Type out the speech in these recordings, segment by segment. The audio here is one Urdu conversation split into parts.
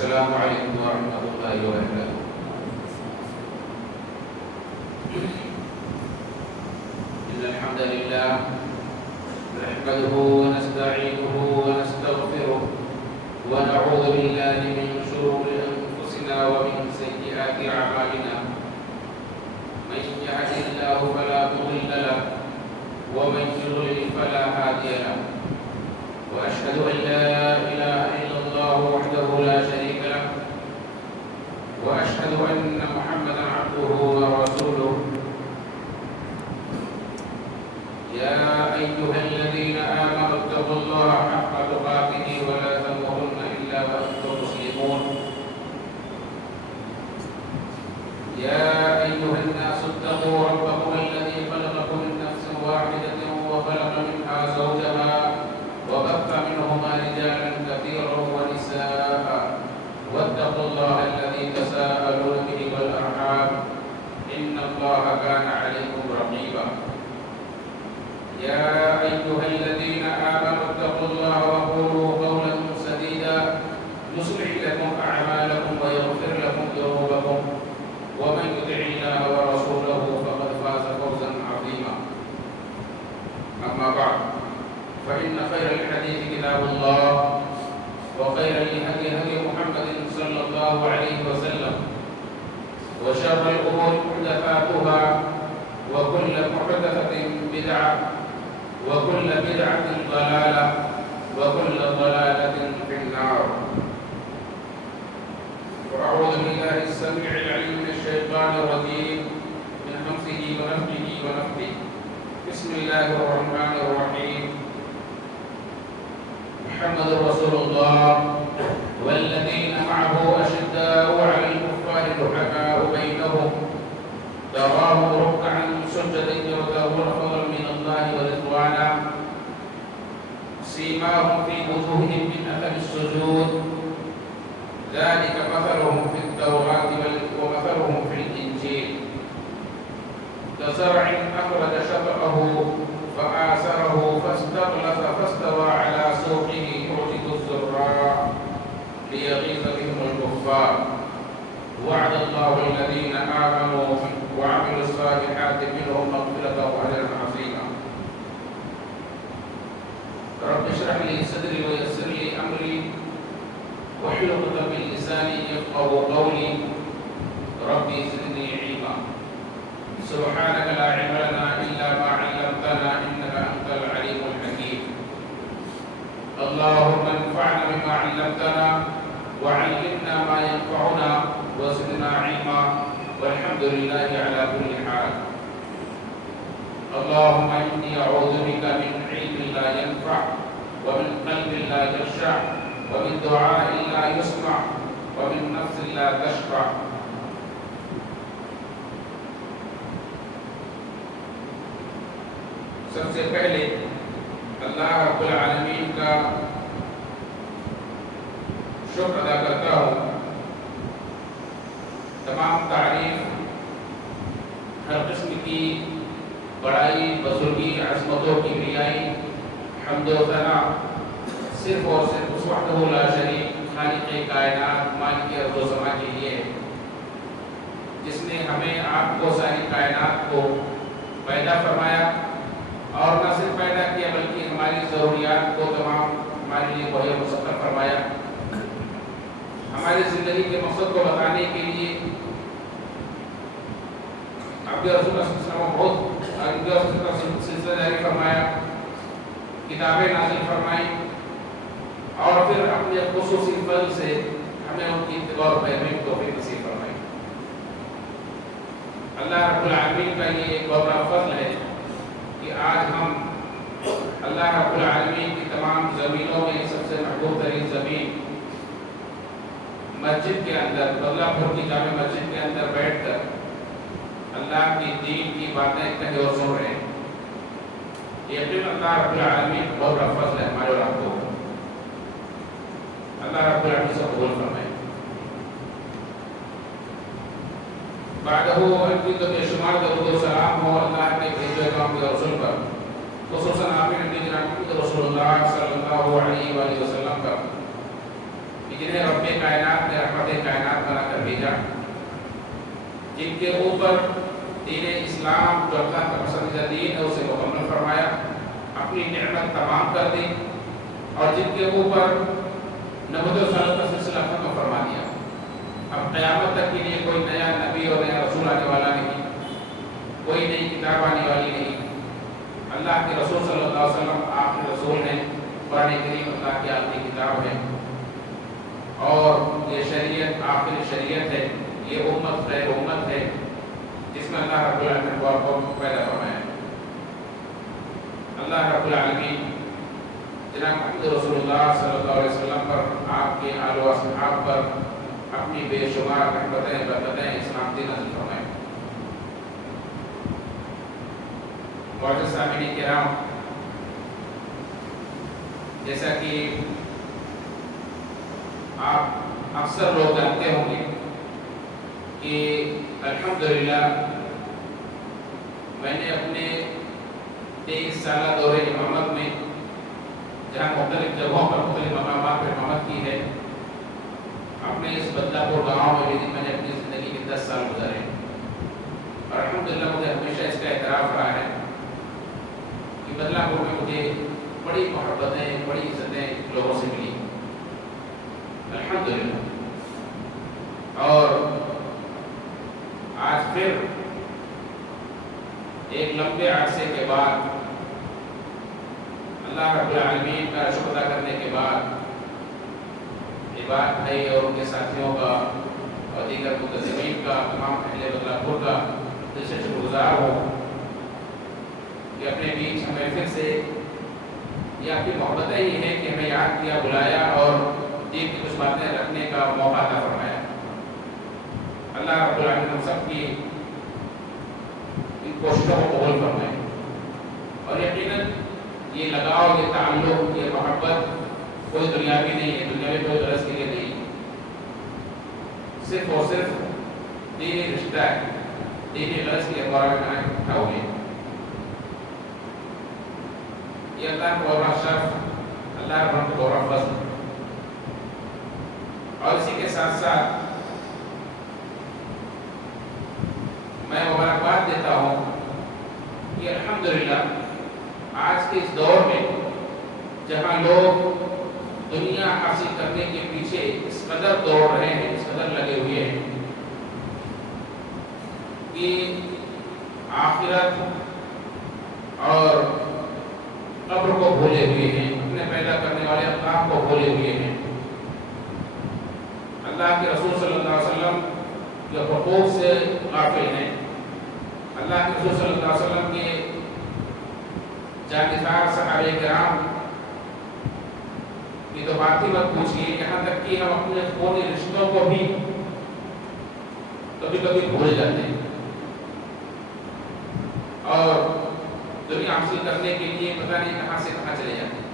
السلام علیکم ورحمۃ اللہ وبرکاتہ۔ إن الحمد لله نحمده ونستعينه ونستغفره ونعوذ بالله من شرور أنفسنا ومن سيئات أعمالنا، من يهده الله فلا مضل له ومن يضلل فلا هادي له، وأشهد أن لا إله إلا الله وحده لا شريك له، وأشهد أن محمدا عبده ورسوله. يا أيها الذين آمنوا اتقوا الله حق تقاته ولا تموتن إلا وأنتم مسلمون. يا أيها الناس اتقوا ربكم الذي خلقكم من نفس واحدة وخلق منها زوجها وبث منهما رجالا كثيرا ونساء، واتقوا الله الذي تساءلون به والأرحام إن الله كان عليكم رقيبا. يا أيها الذين آمنوا اتقوا الله وقولوا قولا سديدا يصلح لكم أعمالكم ويغفر لكم ذنوبكم، ومن يطع الله ورسوله فقد فاز فوزا عظيما. أما بعد، فإن خير الحديث كتاب الله، وخير الهدي هدي محمد صلى الله عليه وسلم، وشر الأمور محدثاتها، وكل محدثة بدعة، وكل بدعة ضلالة، وكل ضلالة في النار. وأعوذ بالله السميع العليم من الشيطان الرجيم من همزه ونفخه ونفثه. بسم الله الرحمن الرحيم. محمد رسول الله والذين معه أشداء على الكفار رحماء بينهم، تراهم ركعا سجدا يبتغون فضلا من الله ورضوانا، سيماهم في وجوههم من أثر السجود، ذلك مثلهم في التوراة ومثلهم في الإنجيل، كزرع أخرج شطأه فآزره فاستغلظ فاستوى على سوقه يعجب الزراع ليغيظ بهم الكفار. وعد الله الذين آمنوا وعملوا الصالحات منهم مغفرة وأجرا عظيما. رب اشرح لي صدري ويسر لي أمري واحلل عقدة من لساني يفقهوا قولي. ربي زدني علما. سبحانك لا علم لنا إلا ما علمتنا إنك أنت العليم الحكيم. اللهم انفعنا بما علمتنا وعلمنا ما ينفعنا وزدنا علما، والحمد لله على كل حال. اللهم إني أعوذ بك من علم لا ينفع، ومن قلب لا يخشع، ومن دعاء لا يسمع، ومن نفس لا تشبع. سب سے پہلے اللہ رب العالمین کا شکر ادا کرتا ہوں. تمام تعریف ہر قسم کی بڑائی، بزرگی، عظمت و کبریائی، حمد و ثنا صرف اور صرف اس وحدہ لا شریک خالق کائنات مالک ارض و سما کے لیے ہے، جس نے ہمیں آپ کو ساری کائنات کو پیدا فرمایا، اور نہ صرف پیدا کیا بلکہ ہماری ضروریات کو تمام ہمارے لیے مہیا مسخر فرمایا. ہماری زندگی کے مقصد کو بتانے کے لیے عبد رسول اللہ صلی اللہ علیہ وسلم بہت سلسلہ جاری فرمایا، کتابیں نازل فرمائی، اور پھر اپنے خصوصی فضل سے ہمیں ان کی اتباع و پیروی کی توفیق نصیب فرمائی. اللہ رب العالمین کا یہ ایک بہت بڑا فضل ہے کہ آج ہم اللہ رب العالمین کی تمام زمینوں میں سب سے محبوب ترین زمین مسجد کے اندر، بدلہ پور کی جامع مسجد کے اندر بیٹھ کر اللہ کی دین کی باتیں کہیں اور سن رہے ہیں. یقین اللہ رب العالمین بہت بڑا فضل ہے ہمارے اور آپ کو. اللہ رب العالمین سے قبول فرمائے. بعدہ ان کی تو بے شمار درود و سلام ہو اللہ کے بھیجے کام کے رسول پر، خصوصاً آپ نے جناب رسول اللہ صلی اللہ علیہ وآلہ وسلم پر. کہ جنہیں رب کائنات نے رحمت کائنات بنا کر بھیجا، جن کے اوپر دین اسلام جو اللہ کا پسندیدہ دین ہے اسے مکمل فرمایا، اپنی نعمت تمام کر دی، اور جن کے اوپر نبوت و رسالت کا سلسلہ ختم فرما دیا۔ اب قیامت تک کے لیے کوئی نیا نبی اور نیا رسول آنے والا نہیں، کوئی نئی کتاب آنے والی نہیں۔ اللہ کے رسول صلی اللہ علیہ وسلم آخری رسول ہیں، قرآن کریم اللہ کی آخری کتاب ہے، اور یہ شریعت آخری شریعت ہے، یہ امت خیر امت ہے جس میں اللہ رب العالمین کو پیدا فرمایا ہے۔ اللہ رب العالمین جناب محمد رسول اللہ صلی اللہ علیہ وسلم پر، آپ کے آل و اصحاب پر اپنی بے شمار رحمتیں برکتیں سلامتی نازل فرمائے۔ معزز سامعین کرام، جیسا کہ آپ اکثر لوگ جانتے ہوں گے کہ الحمدللہ میں نے اپنے 23 سالہ دور امامت میں جہاں مختلف جگہوں پر مختلف مقامات پر امامت کی ہے، اپنے اس بدلہ پور گاؤں میں بھی میں نے اپنی زندگی کے 10 سال گزارے، اور الحمدللہ مجھے ہمیشہ اس کا اعتراف رہا ہے کہ بدلہ پور میں مجھے بڑی محبتیں، بڑی عزتیں لوگوں سے ملی، الحمدللہ۔ اور آج پھر ایک لمبے عرصے کے بعد اللہ رب العالمین کا شکر ادا کرنے کے بعد عباد بھائی اور ان کے ساتھیوں کا اور دیگر منتظمین کا، تمام اہل بدلہ پور کا دل سے شکر گزار ہوں کہ اپنے بیچ ہمیں پھر سے یہ آپ کی محبت ہی ہے کہ ہمیں یاد کیا، بلایا اور دین کی کچھ باتیں رکھنے کا موقع عطا فرمایا۔ اللہ رب العالمین ہم سب کی ان کوششوں کو قبول فرمائے، اور یقیناً یہ لگاؤ، یہ تعلق، یہ محبت کوئی دنیاوی نہیں ہے، دنیاوی کوئی غرض کے لیے نہیں، صرف اور صرف دینی رشتہ ہے، دینی غرض کے لیے اٹھا ہوئے۔ یہ اللہ کا بڑا شرف، اللہ کا بڑا فضل، اور اسی کے ساتھ ساتھ میں مبارکباد دیتا ہوں کہ الحمدللہ آج کے اس دور میں جہاں لوگ دنیا حاصل کرنے کے پیچھے اس قدر دوڑ رہے ہیں، اس قدر لگے ہوئے ہیں کہ آخرت اور قبر کو بھولے ہوئے ہیں، اپنے پیدا کرنے والے اللہ کو بھولے ہوئے ہیں، اللہ کے رسول صلی اللہ علیہ وسلم کے حقوق سے غافل ہیں، اللہ کے رسول صلی اللہ علیہ وسلم کے جانبدار صحابہ کرام کی تو بات ہی مت پوچھیے، یہاں تک کہ ہم اپنے خونی رشتوں کو بھی کبھی کبھی بھول جاتے ہیں، اور دنیا حاصل کرنے کے لیے پتہ نہیں کہاں سے کہاں چلے جاتے ہیں۔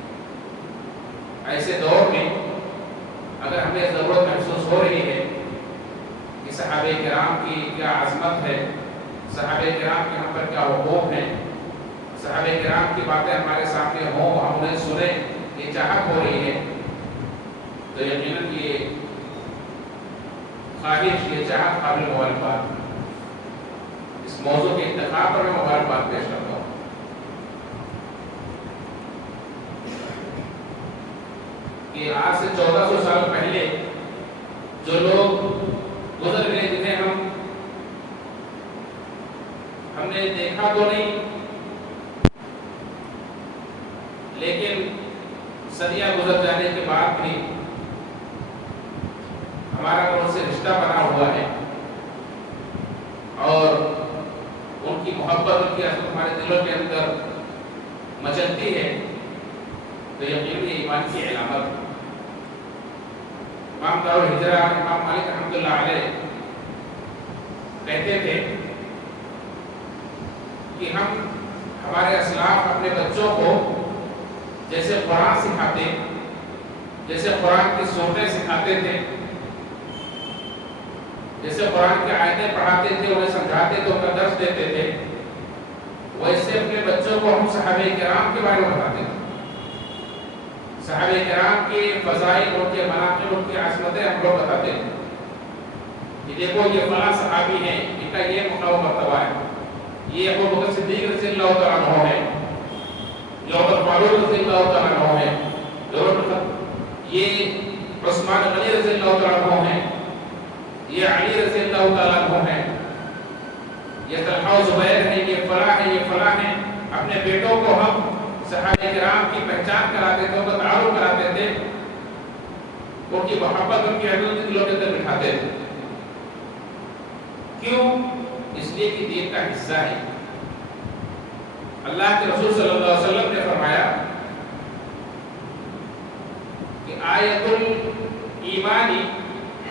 ایسے دور میں اگر ہمیں ضرورت محسوس ہو رہی ہے کہ صحابہ کرام کی کیا عظمت ہے، صحابہ کرام کے ہم پر کیا حقوق ہیں، صحابہ کرام کی باتیں ہمارے سامنے ہوں، ہم انہیں سنیں، یہ چاہت ہو رہی ہے، تو یقیناً یہ خواہش، یہ چاہت قابل مبارکباد۔ اس موضوع کے انتخاب پر میں مبارکباد پیش کرتا ہوں۔ کہ آج سے 1400 سال پہلے جو لوگ گزر گئے، جنہیں ہم نے دیکھا تو نہیں، لیکن صدیاں گزر جانے کے بعد بھی ہمارا ان سے رشتہ بنا ہوا ہے، اور ان کی محبت، ان کی عظمت ہمارے دلوں کے اندر مچلتی ہے، تو یقیناً یہ ایمان کی علامت ہے۔ امام دار الہجرہ امام مالک رحمۃ اللہ علیہ کہتے تھے کہ ہمارے اسلاف اپنے بچوں کو جیسے قرآن سکھاتے، جیسے قرآن کی سورتیں سکھاتے تھے، جیسے قرآن کی آیتیں پڑھاتے تھے، انہیں سمجھاتے تھے، ان کا درس دیتے تھے، ویسے اپنے بچوں کو ہم صحابہ کرام کے بارے میں بتاتے تھے۔ صحابہ کرام کے فضائل، ان کے مناقب، ان کی عظمتیں ہم لوگ بتاتے ہیں کہ دیکھو یہ فلاں صحابی ہیں، ان کا یہ مقام و مرتبہ ہے، یہ ابو بکر صدیق رضی اللہ تعالیٰ عنہ ہے، یہ عمر فاروق رضی اللہ تعالیٰ عنہ ہے، یہ عثمان غنی رضی اللہ تعالیٰ عنہ ہے، یہ علی رضی اللہ تعالیٰ عنہ ہے، یہ طلحہ و زبیر ہے، یہ فلاں ہے، یہ فلاں ہے۔ اپنے بیٹوں کو ہم صحابہ کرام کی پہچان کراتے تھے، ان کا تعارف کراتے تھے، ان کی محبت، ان کی عزت دلوں کے اندر بٹھاتے تھے۔ کیوں؟ اس لیے کہ دین کا حصہ ہے۔ اللہ کے رسول صلی اللہ علیہ وسلم نے فرمایا کہ آیت الایمان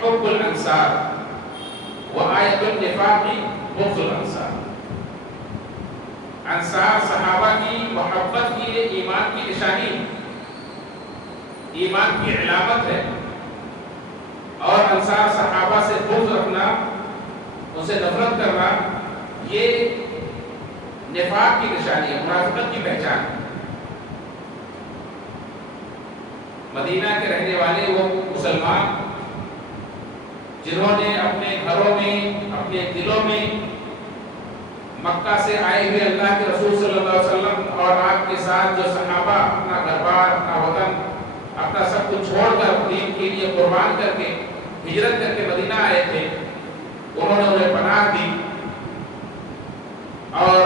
حب الانصار و آیت النفاق بغض الانصار۔ انصار صحابہ کی محبت کی ایمان کی نشانی، ایمان کی علامت ہے، اور انصار صحابہ سے بغض رکھنا، ان سے نفرت کرنا، یہ نفاق کی نشانی ہے، منافقت کی پہچان ہے۔ مدینہ کے رہنے والے وہ مسلمان جنہوں نے اپنے گھروں میں، اپنے دلوں میں مکہ سے آئے ہوئے اللہ کے رسول صلی اللہ علیہ وسلم اور آپ کے ساتھ جو صحابہ اپنا گھر بار، اپنا وطن، اپنا سب کچھ چھوڑ کر دین کے لیے قربان کر کے ہجرت کر کے مدینہ آئے تھے، انہوں نے انہیں پناہ دی اور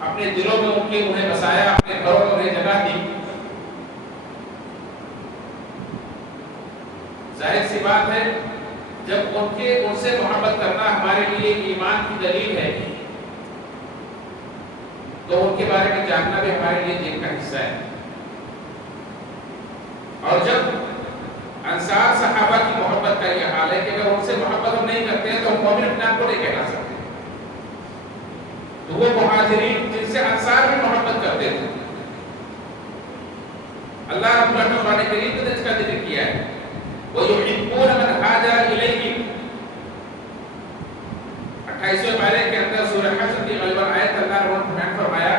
اپنے دلوں میں انہیں بسایا، اپنے گھروں میں انہیں جگہ دی۔ ظاہر سی بات ہے جب ان سے محبت کرنا ہمارے لیے ایمان کی دلیل ہے تو ان کے بارے میں جاننا بھی ہمارے لیے دین کا حصہ ہے۔ اور جب انصار صحابہ کی محبت کا یہ حال ہے کہ اگر ان سے محبت ہم نہیں کرتے ہیں تو ہم مومن اپنے آپ کو نہیں کہنا سکتے۔ تو وہ مہاجرین جن سے انصار بھی محبت کرتے تھے، اللہ رب العالمین نے قرآن کریم میں اس کا ذکر کیا ہے، وَيُحِبُّونَ مَنْ هَاجَرَ إِلَيْهِمْ۔ 28ویں پارے کے اندر سورہ حشر کی غالباً آیت اللہ رب العالمین نے فرمایا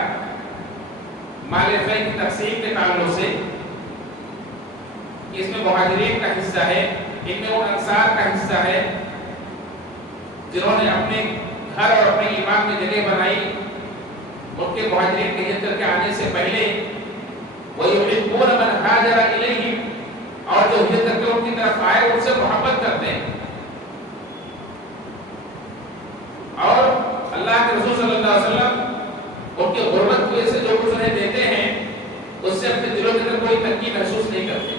مال فی کی تقسیم کے تعلق سے کہ اس میں مہاجرین کا حصہ ہے، ان میں وہ انصار کا حصہ ہے جنہوں نے اپنے گھر اور اپنے ایمان میں جگہ بنائی ان کے مہاجرین کے ہجرت کر کے آنے سے پہلے۔ وَيُحِبُّونَ مَنْ هَاجَرَ إِلَيْهِمْ، اور جو ہجرت کر کے ان کی طرف آئے ان سے محبت کرتے ہیں۔ اور اللہ کے رسول صلی اللہ علیہ وسلم ان کے غربت کی وجہ سے جو کچھ انہیں دیتے ہیں اس سے اپنے دلوں کے اندر کوئی تنگی محسوس نہیں کرتے،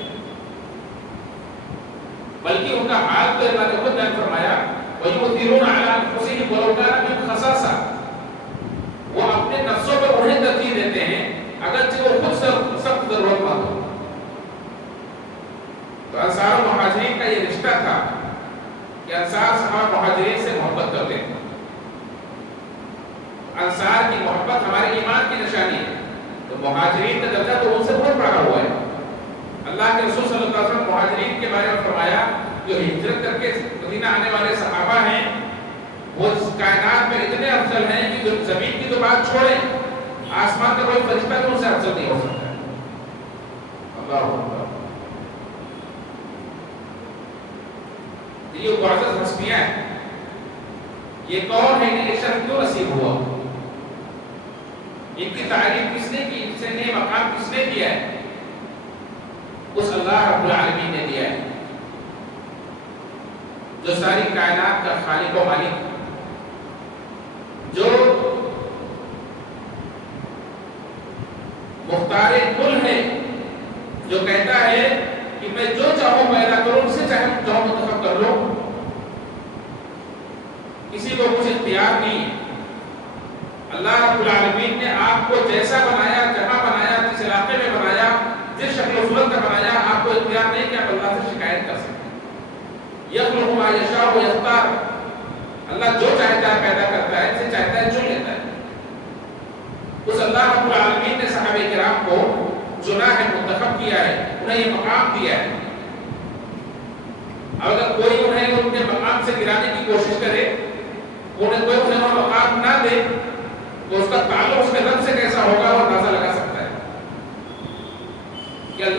بلکہ ان کا حال تو اللہ نے خود بیان فرمایا وَيُؤْثِرُونَ عَلَىٰ أَنفُسِهِمْ وَلَوْ كَانَ بِهِمْ خَصَاصَةٌ، وہ اپنے نفسوں پر انہیں ترجیح دیتے ہیں اگرچہ وہ خود سخت ضرورت مند ہو۔ تو انصار و مہاجرین کا یہ رشتہ تھا کہ انصار صحابہ مہاجرین سے محبت کرتے ہیں۔ انصار کی محبت ہمارے ایمان کی نشانی ہے، تو مہاجرین کا درجہ تو ان سے بہت بڑا ہوا ہے۔ اللہ کے رسول صلی اللہ علیہ وسلم مہاجرین کے بارے میں فرمایا جو ہجرت کر کے مدینہ آنے والے صحابہ ہیں وہ اس کائنات میں اتنے افضل ہیں کہ جو زمین کی تو بات چھوڑیں، آسمان کا کوئی فرشتہ بھی ان سے افضل نہیں ہو سکتا ہے۔ اللہ اکبر۔ یہ معزز ہستیاں ہیں، یہ کون ہے، انہیں شرف کیوں نصیب ہوا، ان کی تعریف کس نے کی، ان سے نئے مقام کس نے کیا ہے؟ اس اللہ رب العالمین نے دیا ہے جو ساری کائنات کا خالق و مالک، جو مختار کل ہے، جو کہتا ہے کہ میں جو چاہوں پیدا کروں، اسے چاہوں منتخب کر لو، کسی کو کچھ اختیار نہیں ہے۔ اللہ رب العالمین نے آپ کو جیسا بنایا، جہاں بنایا، جس علاقے میں بنایا، جس شکل و صورت میں بنایا، آپ کو اختیار نہیں کہ آپ اللہ سے شکایت کر سکتے۔ یخلق ما یشاء و یختار، اللہ جو چاہتا ہے پیدا کرتا ہے، جسے چاہتا ہے چن لیتا ہے۔ اس اللہ رب العالمین نے صحابہ کرام کو چنا ہے، منتخب کیا ہے، انہیں یہ مقام دیا ہے۔ اگر کوئی انہیں ان کے مقام سے گرانے کی کوشش کرے، کوئی انہیں وہ مقام نہ دے، تو اس کا تعلق اس کے رب سے کیسا ہوگا وہ اندازہ لگا سکتا ہے۔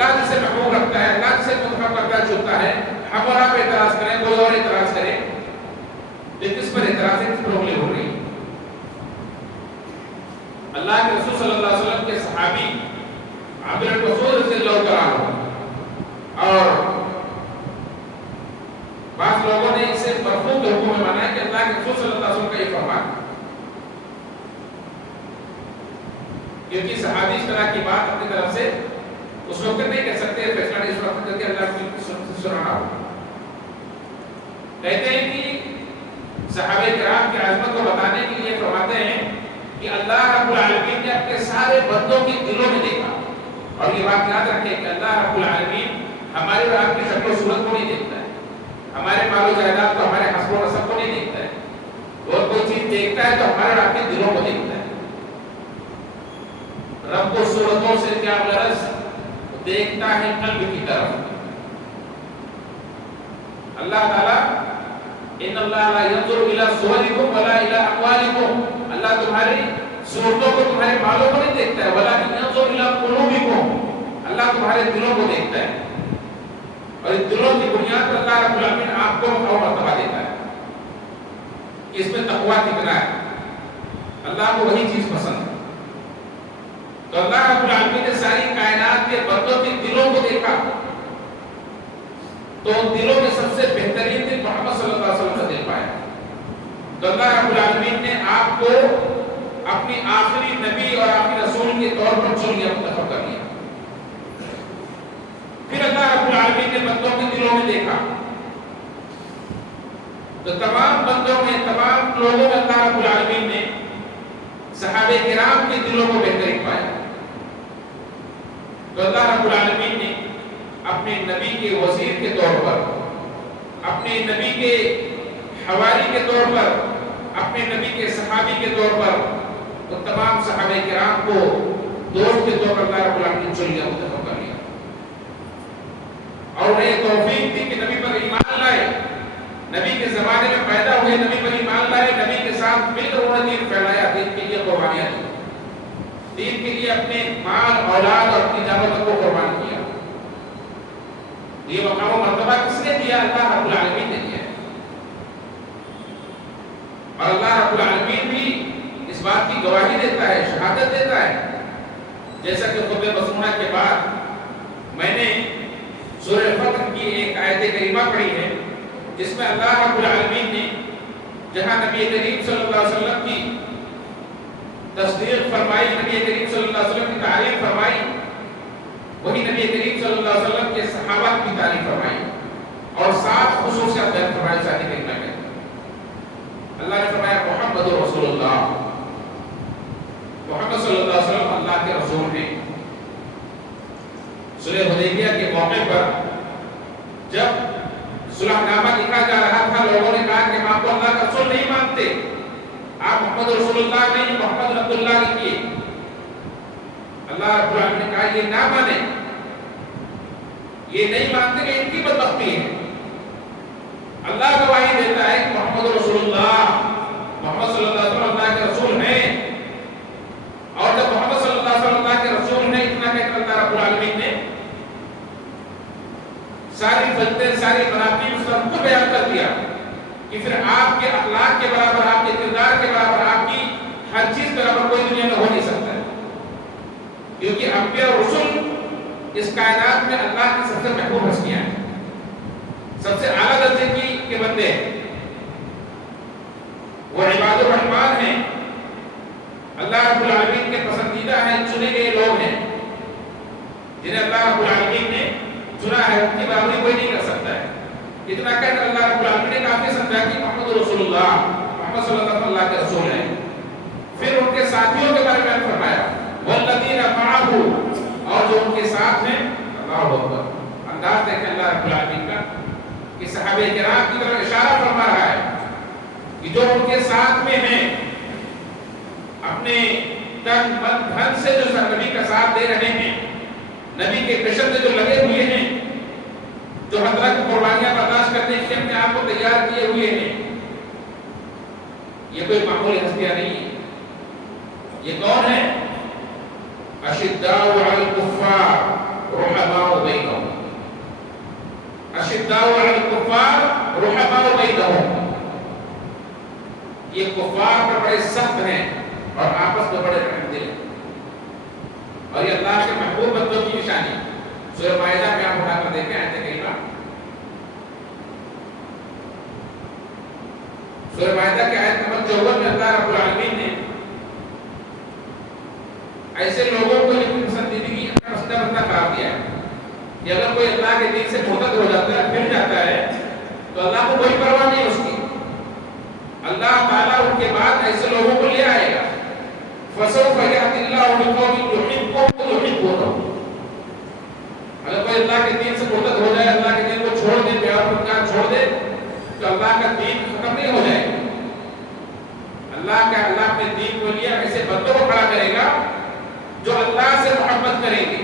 اللہ جسے محبوب رکھتا ہے، اللہ جسے منتخب کرتا چنتا ہے، ہم اور آپ اعتراض کریں، کوئی اور اعتراض کرے، لیکن کس پر اعتراض ہے، کس پر انگلی ہو رہی ہے؟ اللہ کے رسول صلی اللہ علیہ وسلم کے صحابی عامر بن مسعود رضی اللہ تعالیٰ عنہ، اور بعض لوگوں نے اسے مرفوع کے حکم میں مانا ہے کہ اللہ کے رسول صلی اللہ علیہ وسلم کا یہ فرمان، کیونکہ صحابی اس طرح کی بات اپنی طرف سے اس وقت نہیں کہہ سکتے، فیصلہ اس وقت کر کے اللہ کی سنانا ہو۔ کہتے ہیں کہ صحابہ کرام کی عظمت کو بتانے کے لیے فرماتے ہیں کہ اللہ رب العالمین نے اپنے سارے بندوں کے دلوں میں دیکھا، اور یہ بات یاد رکھیں کہ اللہ رب العالمین ہمارے اور آپ کی شکل و صورت کو نہیں دیکھتا ہے، ہمارے مال و جائیداد کو، ہمارے حسب و نسب کو نہیں دیکھتا ہے، اور کوئی چیز دیکھتا ہے تو ہمارے اور آپ کے دلوں کو دیکھتا ہے۔ رب کو صورتوں سے کیا غرض، دیکھتا ہے قلب کی طرف۔ اللہ تعالیٰ ان اللہ لا ينظر الى صورکم ولا الى اقوالکم، اللہ تمہاری صورتوں کو، تمہارے مالوں کو نہیں دیکھتا ہے، ولکن ينظر الى قلوبکم، اللہ تمہارے دلوں کو دیکھتا ہے، اور اس دلوں کی بنیاد پر اللہ رب العالمین آپ کو اور مرتبہ دیتا ہے کہ اس میں تقویٰ کتنا ہے، اللہ کو وہی چیز پسند ہے۔ تو اللہ رب العالمین نے ساری کائنات کے بندوں کے دلوں کو دیکھا، تو ان دلوں میں سب سے بہترین دل محمد صلی اللہ علیہ وسلم کا دل پایا۔ تو اللہ رب العالمین نے آپ کو اپنی آخری نبی اور آخری رسول کے طور پر چن لیا، منتخب کر لیا۔ پھر اللہ رب العالمین نے بندوں کے دلوں میں دیکھا، تو تمام بندوں میں، تمام لوگوں میں اللہ رب العالمین نے صحابہ کرام کے دلوں کو بہترین پایا۔ تو اللہ رب العالمین نے اپنے نبی کے وزیر کے طور پر، اپنے نبی کے حواری کے طور پر، اپنے نبی کے صحابی کے طور پر، تو تمام صحابہ کرام کو دوست کے طور پر اللہ رب العالمین نے چن لیا، منتخب کر لیا، اور انہیں توفیق دی کہ نبی پر ایمان لائے، نبی کے زمانے میں پیدا ہوئے، نبی پر ایمان لائے، نبی کے ساتھ مل کر انہوں نے دین پھیلایا، دین کے لیے قربانیاں دی، دین کے لیے اپنے مال، اولاد اور اپنی جانوں تک کو قربان کیا۔ یہ مقام و مرتبہ کس نے دیا؟ اللہ رب العالمین نے دیا، اور اللہ رب العالمین بھی اس بات کی گواہی دیتا ہے، شہادت دیتا ہے، جیسا کہ خطبہ مسموعہ کے بعد میں نے سورہ فتح کی ایک آیت کریمہ پڑھی ہے، جس میں اللہ رب العالمین نے جہاں نبی کریم صلی اللہ علیہ وسلم کی تصدیق فرمائی، نبی کریم صلی اللہ علیہ وسلم کی تعریف فرمائی، وہی نبی کریم صلی اللہ علیہ وسلم کے صحابہ کی تعریف فرمائی، اور 7 خصوصیات بیان فرمائی ساتھ کریمہ میں۔ اللہ نے فرمایا محمد رسول اللہ، محمد صلی اللہ علیہ وسلم اللہ کے رسول ہیں۔ صلح حدیبیہ کے موقع پر جب صلح نامہ لکھا جا رہا تھا، لوگوں نے کہا کہ آپ کو اللہ کا رسول نہیں مانتے، آپ محمد رسول اللہ نہیں، محمد عبداللہ لکھیے۔ اللہ رب العالمین نے کہا یہ نہ مانے، یہ نہیں مانتے کہ ان کی بدبختی ہے۔ اللہ گواہی دیتا ہے کہ محمد رسول اللہ، محمد صلی اللہ علیہ وسلم اللہ کے رسول ہیں، اور جب محمد صلی اللہ علیہ وسلم اللہ کے رسول ہیں، اتنا کہ اللہ رب العالمین نے ساری فضیلتیں، ساری مناقب سب کو بیان کر دیا کہ پھر آپ کے اخلاق کے برابر، آپ کے کردار کے برابر، آپ کی ہر چیز کے برابر کوئی دنیا میں ہو نہیں سکتا ہے، کیونکہ انبیاء اور رسول اس کائنات میں اللہ کی سب سے محبوب ہستیاں ہیں، سب سے اعلیٰ درجے کے بندے ہیں، وہ عباد الرحمن ہیں، اللہ رب العالمین کے پسندیدہ ہیں، چنے گئے لوگ ہیں جنہیں اللہ رب العالمین نے چنا ہے، ان کی برابری کوئی نہیں کر سکتا ہے۔ اتنا کہہ کر اللہ رب العالمین نے کافی سمجھا کہ محمد رسول اللہ، محمد صلی اللہ علیہ وسلم اللہ کے رسول ہیں۔ پھر ان کے ساتھیوں کے بارے میں فرمایا والذین معه، اور جو ان کے ساتھ ہیں، اللہ اکبر، انداز دیکھیں اللہ رب العالمین کا کہ صحابہ کرام کی طرف اشارہ فرما رہا ہے کہ جو ان کے ساتھ میں ہیں، اپنے تن من دھن سے جو نبی کا ساتھ دے رہے ہیں، نبی کے مشن سے جو لگے ہوئے ہیں، جو حضرت کی قربانیاں برداشت کرنے کے اپنے آپ کو تیار کیے ہوئے ہیں، یہ کوئی معمولی ہستیاں نہیں ہے۔ یہ کون ہے؟ اشداء علی الکفار رحماء اشداء علی الکفار رحماء بینہم، یہ کفار پر بڑے سخت ہیں اور آپس میں بڑے رحم دل ہیں، اور یہ اللہ کے محبوب بندوں کی نشانی۔ سورہ مائدہ میں آپ اٹھا کر دیکھیں آیت کریمہ، سورہ مائدہ کی آیت نمبر 54 میں اللہ رب العالمین نے ایسے لوگوں کو یہ پسندیدگی کا رستہ بندہ قرار دیا ہے کہ اگر کوئی اللہ کے دین سے مرتد ہو جاتا ہے، پھر جاتا ہے، تو اللہ کو کوئی پرواہ نہیں اس کی، اللہ تعالیٰ ان کے بعد ایسے لوگوں کو لے آئے گا۔ فَسَوْفَ يَأْتِي اللَّهُ بِقَوْمٍ يُحِبُّهُمْ وَيُحِبُّونَهُ، اگر کوئی اللہ کے دین سے مرتد ہو جائے، اللہ کے دین کو چھوڑ دے، پیغمبر چھوڑ دے، تو اللہ کا دین ختم نہیں ہو جائے گا۔ اللہ اپنے دین کو لیے ایسے بندوں کو کھڑا کرے گا جو اللہ سے محبت کریں گے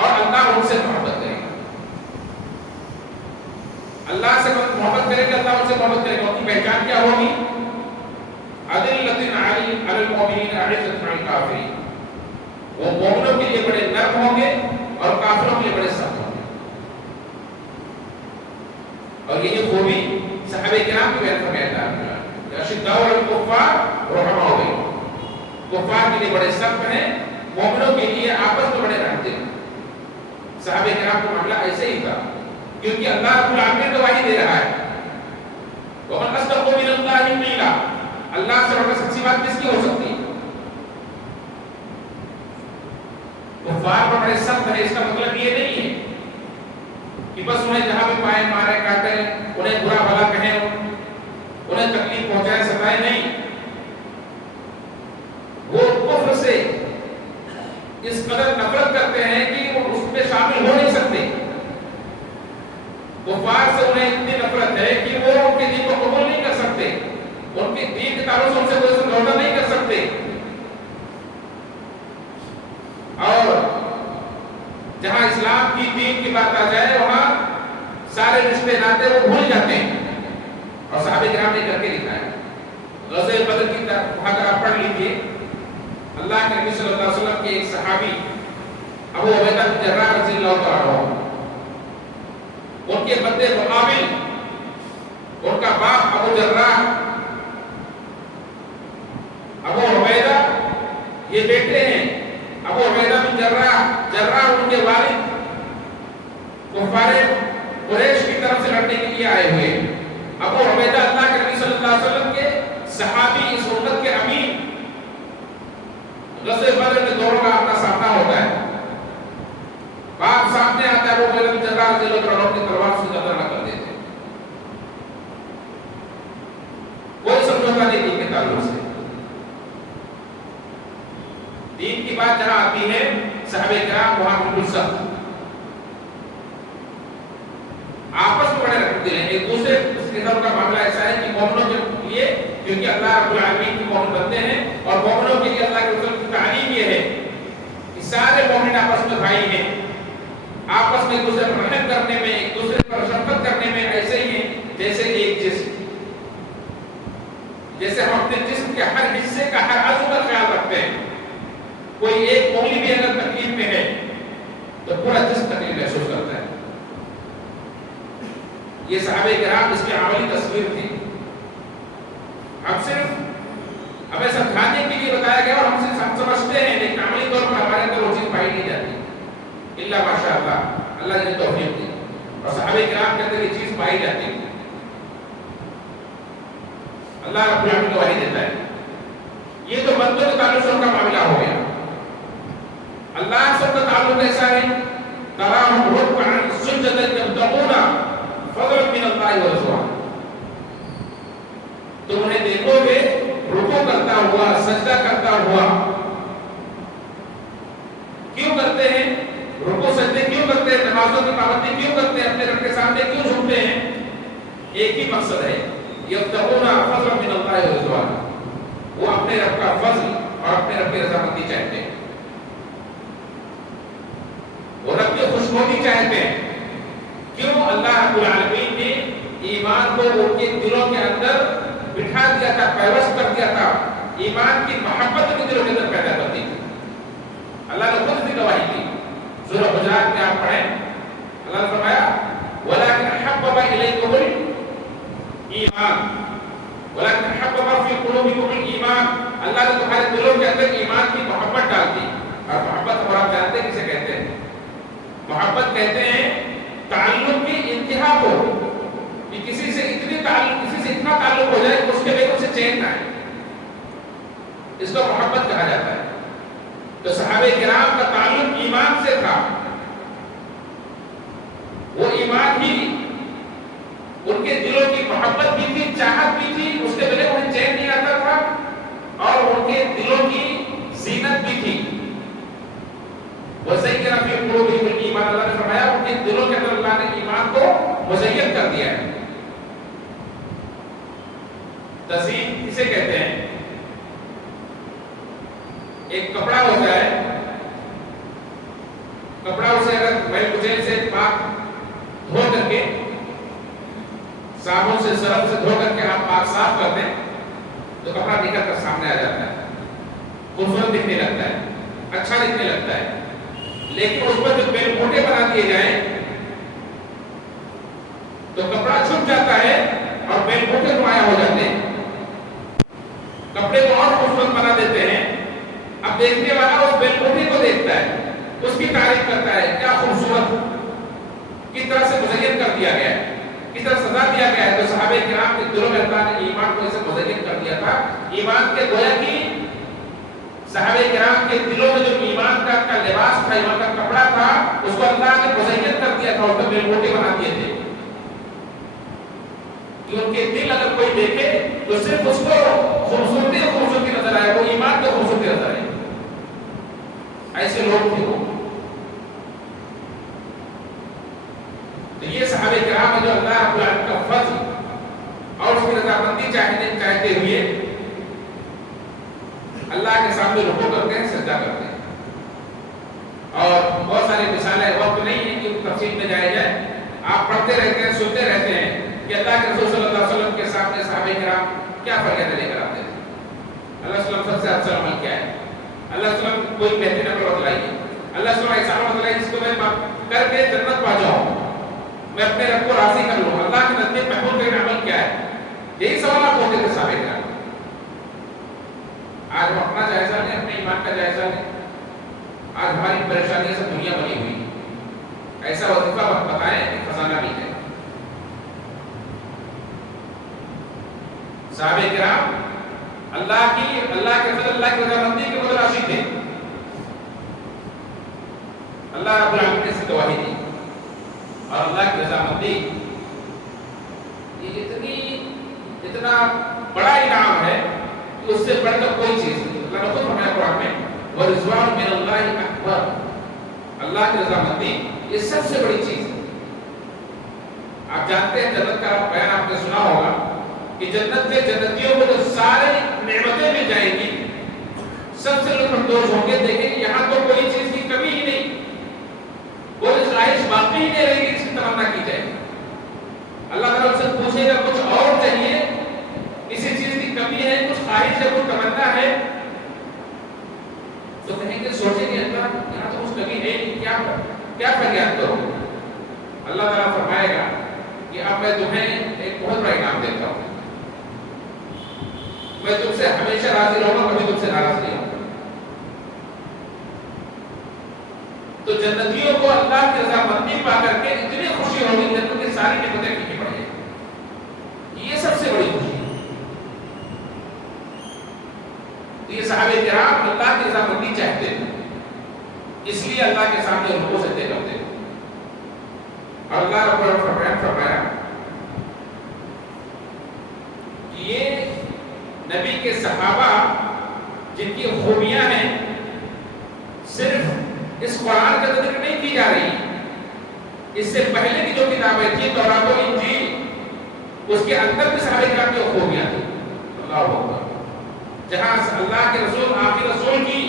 اور اللہ ان سے محبت کرے گا۔ اللہ سے محبت کریں گے، اللہ ان سے محبت کرے گا۔ ان کی پہچان کیا ہوگی؟ أَذِلَّةٍ عَلَى الْمُؤْمِنِينَ أَعِزَّةٍ عَلَى الْكَافِرِينَ، وہ مومنوں کے لیے بڑے نرم ہوں گے اور کافروں کے لیے بڑے سخت ہوں گے۔ اور یہی خوبی صحابہ کرام کی بیان فرمایا تھا، اشداء علی الکفار رحماء بینہم، کفار کے لیے بڑے سخت ہیں، مومنوں کے لیے آپس میں بڑے رحمت ہیں۔ صحابہ کرام کا معاملہ ایسے ہی تھا، کیونکہ اللہ رب العالمین گواہی دے رہا ہے، وَمَنْ أَصْدَقُ مِنَ اللَّهِ قِيلًا، اللہ سے بڑھ کر سچی بات کس کی ہو سکتی ہے؟ کفار پر بڑے سخت ہے، اس کا مطلب یہ نہیں ہے کہ بس انہیں جہاں بھی پائے مارے کاٹے، انہیں برا بھلا کہیں، انہیں تکلیف پہنچائے ستائے، نہیں، وہ کفر سے اس قدر نفرت کرتے ہیں کہ وہ اس میں شامل ہو نہیں سکتے۔ کفار سے انہیں اتنی نفرت ہے کہ وہ ان کے دین کو قبول نہیں کر سکتے، ان کے دین کے تعلق سے ان سے کوئی سمجھوتا نہیں کر سکتے، اور جہاں اسلام کی دین کی بات آ جائے وہاں سارے رشتے ناطے وہ بھول جاتے ہیں۔ اور صحابہ کرام نے کر کے لکھا ہے، غزوہ بدر کی وہاں کا آپ پڑھ لیجیے، اللہ کے نبی صلی اللہ علیہ وسلم کے ایک صحابی ابو عبیدہ بن جراح رضی اللہ تعالیٰ عنہ، ان کے بدے مقابل ان کا باپ ابو جراح، ابو عبیدہ یہ بیٹے ہیں، ابو عبیدہ بن جراح ان کے والد کفار قریش کی طرف سے لڑنے کے لیے آئے ہوئے۔ ابو عبیدہ اللہ کے نبی صلی اللہ علیہ وسلم کے صحابی، اس امت کے امین، غزوہ بدر میں دونوں کا اپنا سامنا ہوتا ہے، باپ سامنے آتا ہے، ابو عبیدہ بن جراح رضی اللہ عنہ کی تلوار سے قتل نہ کر دیتے، کوئی سمجھوتا نہیں دین کے تعلق سے۔ دین کی بات جہاں آتی ہے صحابہ کرام وہاں بالکل سخت، آپس میں بڑے رحمت دل ہیں، ایک دوسرے کے ساتھ کا معاملہ ایسا ہے کہ مومنوں کے لیے، کیونکہ اللہ رب العالمین کے مومن بنتے ہیں، اور مومنوں کے لیے اللہ کے رسول کی تعلیم یہ ہے کہ سارے مومن آپس میں بھائی ہیں، آپس میں ایک دوسرے پر رحم کرنے میں، ایک دوسرے پر شفقت کرنے میں ایسے ہی ہیں جیسے ایک جسم، جیسے ہم اپنے جسم کے ہر حصے کا، ہر عضو کا خیال رکھتے ہیں، کوئی ایک انگلی بھی اگر تکلیف میں ہے تو پورا جسم تکلیف محسوس کرتا ہے۔ یہ صحابہ کرام اس کی عملی تصویر تھی، ہم صرف ہمیں سمجھانے کے لیے بتایا گیا اور ہم صرف سمجھتے ہیں، لیکن عملی طور پر ہمارے اندر وہ چیز پائی نہیں جاتی، الا ماشاء اللہ، اللہ نے توفیق دی، اور صحابہ کرام کے اندر یہ چیز پائی جاتی ہے۔ اللہ رب العالمین گواہی دیتا ہے۔ یہ تو بندوں کے تعلق سے ان کا معاملہ ہو گیا، اللہ سے کا تعلق ایسا ہے، تراہم رکعا سجدا یبتغون فضلا من اللہ ورضوانہ، تم انہیں دیکھو گے رکوع کرتا ہوا، سجدہ کرتا ہوا، کیوں کرتے ہیں رکوع سجدے، کیوں کرتے ہیں نمازوں کی پابندی کیوں کرتے ہیں، اپنے رب کے سامنے کیوں جھکتے ہیں؟ ایک ہی مقصد ہے، یبتغون فضلا من اللہ ورضوانہ، وہ اپنے رب کا فضل اور اپنے رب کی رضامندی چاہتے ہیں، وہ رب کی خوشنودی چاہتے ہیں۔ کیوں؟ اللہ رب العالمین نے ایمان کو ان کے دلوں کے اندر بٹھا دیا تھا، پیوست کر دیا تھا، ایمان کی محبت ان کے دلوں کے اندر پیدا کر دی تھی۔ اللہ نے خود بھی گواہی دی، سورہ حجرات میں آپ پڑھیں، اللہ نے فرمایا وَلَكِنْ حَبَّبَ إِلَيْكُمُ الْإِيمَانَ وَلَكِنْ حَبَّبَ فِي قُلُوبِكُمُ الْإِيمَانَ اللہ نے تمہارے دلوں کے اندر ایمان کی محبت ڈال دی. اور محبت اور آپ جانتے ہیں کسے کہتے ہیں؟ محبت کہتے ہیں تعلق کی انتہا کو، کہ کسی سے اتنا تعلق ہو جائے کہ اس کے بغیر سے چین نہ آئے، اس کو محبت کہا جاتا ہے. تو صحابہ کرام کا تعلق ایمان سے تھا، وہ ایمان ہی ان کے دلوں کی محبت بھی تھی، چاہت بھی تھی، اس کے بغیر انہیں چین نہیں آتا تھا، اور ان کے دلوں کی زینت بھی تھی. وَزَيَّنَ فِي قُلُوبِهِمُ الْإِيمَانَ اللہ نے فرمایا ان کے دلوں کے اندر اللہ نے ایمان کو مزین کر دیا ہے. تزیین کسے کہتے ہیں؟ ایک کپڑا ہوتا ہے، کپڑا اسے اگر میل کچیل سے پاک دھو کر کے، صابن سے سرف سے دھو کر کے آپ پاک صاف کرتے ہیں تو کپڑا نکل کر سامنے آ جاتا ہے، خوبصورت دکھنے لگتا ہے، اچھا دکھنے لگتا ہے. لیکن اس پر جو بیل موٹے بنا دیے جائیں تو کپڑا چھپ جاتا ہے اور بیل موٹے نمایاں ہو جاتے ہیں. کپڑے کو اور خوبصورت بنا دیتے ہیں. اب دیکھنے والا اس بیل موٹے کو دیکھتا ہے، اس کی تعریف کرتا ہے، کیا خوبصورت، کس طرح سے مزین کر دیا گیا ہے، کس طرح سزا دیا گیا ہے. تو صحابہ کرام کے دلوں میں اللہ نے ایمان کو ایسے مزین کر دیا تھا. ایمان کے گویا کی صحابہ کرام کے دلوں میں جو ایمان کا لباس تھا، ایمان کا کپڑا تھا، اس کو اللہ نے مزین کر دیا تھا، اس کو بیل موٹے بنا دیے تھے کہ ان کے دل اگر کوئی دیکھے تو صرف اس کو خوبصورتی نظر آئے، وہ ایمان کی خوبصورتی نظر آئے. ایسے لوگ تھے وہ. تو یہ صحابہ کرام جو اللہ رب العالمین کا فضل اور اس کی رضامندی چاہتے ہوئے اللہ کے سامنے رکوع کرتے ہیں، سجدہ کرتے ہیں. اور بہت ساری مثالیں، وقت نہیں ہے کہ تفصیل میں جایا جائے. آپ پڑھتے رہتے ہیں، سنتے رہتے ہیں کہ اللہ کے رسول صلی اللہ علیہ وسلم کے سامنے صحابہ کرام کیا فریادیں لے کر آتے تھے. اللہ صلی اللہ علیہ وسلم سب سے افضل عمل کیا ہے، اللہ صلی اللہ علیہ وسلم کوئی بہترین عمل بتلائیے، اللہ صلی اللہ علیہ وسلم ایسا عمل بتلائیے جس کو میں کر کے جنت پا جاؤں، میں اپنے رب کو راضی کر لوں، اللہ کے نزدیک محبوب کا عمل کیا ہے. یہی سوالات ہوتے تھے صحابہ کرام. آج ہم اپنا جائزہ لیں، اپنے ایمان کا جائزہ لیں. آج ہماری پریشانیاں سے دنیا بنی ہوئی، ایسا وظیفہ بتائیں کہ خزانہ بھی ہے. صحابہ کرام اللہ کے فضل، اللہ کی رضامندی کے متلاشی تھے. اللہ رب العالمین نے سے گواہی دی، اور اللہ کی رضامندی یہ اتنا بڑا انعام ہے کہ اس سے بڑھ کر کوئی چیز نہیں. اللہ نے خود فرمایا قرآن میں وَرِضْوَانٌ مِّنَ اللَّهِ أَكْبَرُ، اللہ کی رضامندی یہ سب سے بڑی چیز ہے. آپ جانتے ہیں جنت کا بیان آپ نے سنا ہوگا کہ جنت سے جنتیوں کو جو سارے نعمتیں مل جائیں گی، سب سے لطف اندوز ہوں گے. دیکھیں یہاں تو کوئی چیز کی کمی ہی نہیں، کوئی خواہش باقی ہی نہیں رہے گی جس کی تمنا کی جائے. اللہ تعالیٰ سے پوچھے گا کچھ اور چاہیے، کسی چیز کی کمی ہے، کچھ خواہش ہے، کچھ تمنا ہے، تو کہیں گے سوچیں گے اللہ یہاں تو کچھ کمی ہے نہیں، کیا فریاد کرو. اللہ تعالیٰ فرمائے گا کہ اب میں تمہیں ایک بہت بڑا انعام دیتا ہوں، میں تم سے ہمیشہ راضی رہوں گا، کبھی تم سے ناراض نہیں ہوں. تو جنتیوں کو اللہ کی رضامندی پا کر کے اتنی خوشی ہوگی، جنت کی ساری نعمتیں پھیکی پڑ جائیں گی. یہ سب سے بڑی خوشی ہے. تو یہ صحابہ کرام اللہ کی رضامندی چاہتے تھے، اس لیے اللہ کے سامنے رکوع سجدے کرتے تھے. اور اللہ رب العالمین فرمایا کہ یہ نبی کے صحابہ جن کی خوبیاں ہیں، صرف اس قرآن کا ذکر نہیں کی جا رہی، اس سے پہلے کی جو کتابیں تھیں تورات و انجیل، اس کے اندر بھی صحابہ کرام کی خوبیاں تھیں. اللہ اکبر. جہاں اللہ کے رسول آخری رسول کی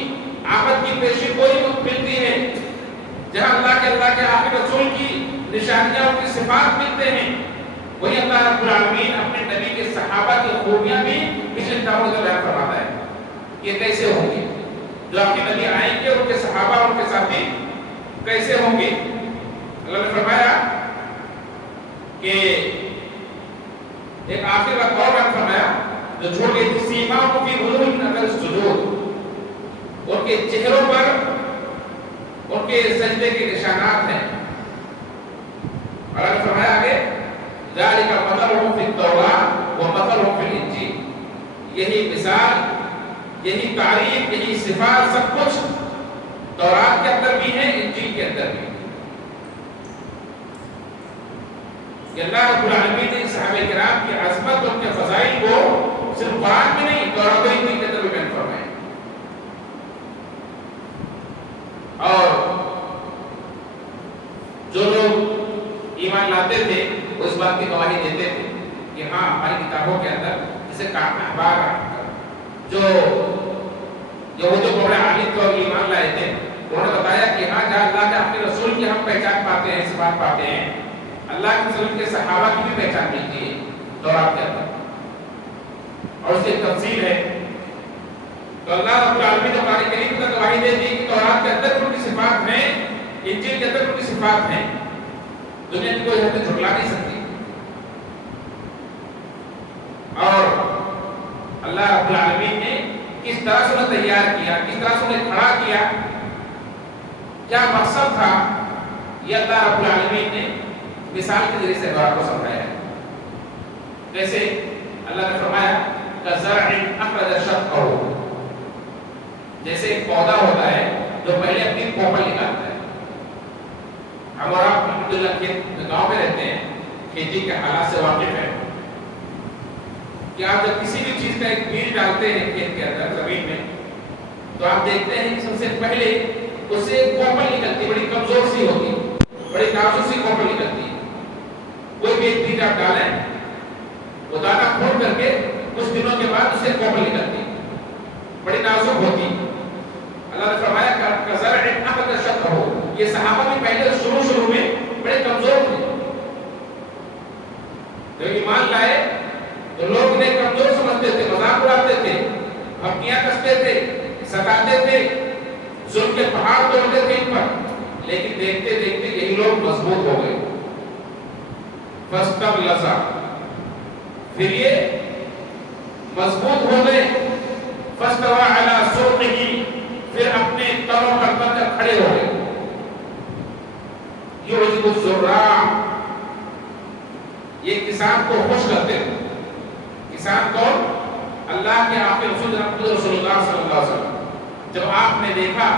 آمد کی پیشی کوئی ملتی ہے، جہاں اللہ کے آخری رسول کی نشانیاں اور کی صفات ملتے ہیں، وہی اللہ رب العالمین اپنے نبی کے صحابہ کی خوبیاں بھی پچھلے کتابوں سے بیان فرماتا ہے. یہ کیسے ہوں گے جو آپ کے نبی آئیں گے، ان کے صحابہ اور ان کے ساتھی کیسے ہوں گے. اللہ نے فرمایا کہ ایک آخر کا قول فرمایا جو چھوڑ گئی تھی سیما کو بھی وضوح نقل سجود، ان کے چہروں پر ان کے سجدے کے نشانات ہیں. اور فرمایا آگے ذالک مثلهم فی التوراۃ ومثلهم فی الانجیل، یہی مثال، یہی تعریف، یہی صفات سب کچھ تورات کے اندر بھی ہے، انجیل کے اندر بھی. کہ اللہ رب العالمین نے صحابہ کرام کی عظمت اور ان کے فضائل کو صرف قرآن میں نہیں تورات و انجیل کے اندر بھی بیان فرمائے. اور جو لوگ ایمان لاتے تھے وہ اس بات کی گواہی دیتے تھے کہ ہاں ہماری کتابوں کے اندر جسے کام احبار جو یہود و بڑے عالم کو ایمان لائے تھے انہوں نے بتایا کہ ہاں جہاں اللہ کے اپنے رسول کی ہم پہچان پاتے ہیں، صفات پاتے ہیں، اللہ کے رسول کے صحابہ کی بھی پہچان ملتی ہے تورات کے اندر. اور اس کی تفصیل ہے. تو اللہ رب العالمین نے قرآن کریم کو گواہی دے دی کہ تورات کے اندر ان کی صفات ہیں، انجیل کے اندر ان کی صفات ہیں، دنیا کی کوئی ہمیں جھٹلا نہیں سکتی. اور اللہ رب العالمین نے کس طرح سے انہیں تیار کیا، کس طرح سے انہیں کھڑا کیا، کیا مقصد تھا، یہ اللہ رب العالمین نے مثال کے ذریعے سے بات کو سمجھایا ہے. جیسے اللہ نے فرمایا کزرع اخرج شطأہ، جیسے ایک پودا ہوتا ہے جو پہلے اپنی کوپل نکالتا ہے. ہم اور آپ الحمدللہ گاؤں میں رہتے ہیں، کھیتی کے حالات سے واقف ہیں کہ آپ جب کسی بھی چیز کا ایک بیج ڈالتے ہیں کھیت کے اندر زمین میں تو آپ دیکھتے ہیں کہ سب سے پہلے اس سے ایک کوپل نکلتی، بڑی کمزور سی ہوتی، بڑی نازک سی کوپل نکلتی. کوئی بھی ایک بیج آپ ڈالیں وہ دانا کھول کر کے کچھ دنوں کے بعد اسے کوپل نکلتی، بڑی نازک ہوتی. اللہ نے فرمایا کزرع اخرج شطأہ، یہ صحابہ بھی پہلے شروع میں بڑے کمزور تھے. جب ایمان لائے تو لوگ انہیں کمزور سمجھتے تھے، مذاق اڑاتے تھے، دھمکیاں کستے تھے، ستاتے تھے، ظلم کے پہاڑ توڑتے تھے ان پر. لیکن دیکھتے دیکھتے یہی لوگ مضبوط ہو گئے. فاستغلظ، پھر یہ مضبوط ہو گئے. فاستوى على سوقه، پھر اپنے تنوں پر بن کر کھڑے ہو گئے. یعجب الزراع، یہ کسان کو خوش کرتے ہیں. کسان کون؟ اللہ کے آخری رسول رسول اللہ صلی اللہ علیہ وسلم. جب آپ نے دیکھا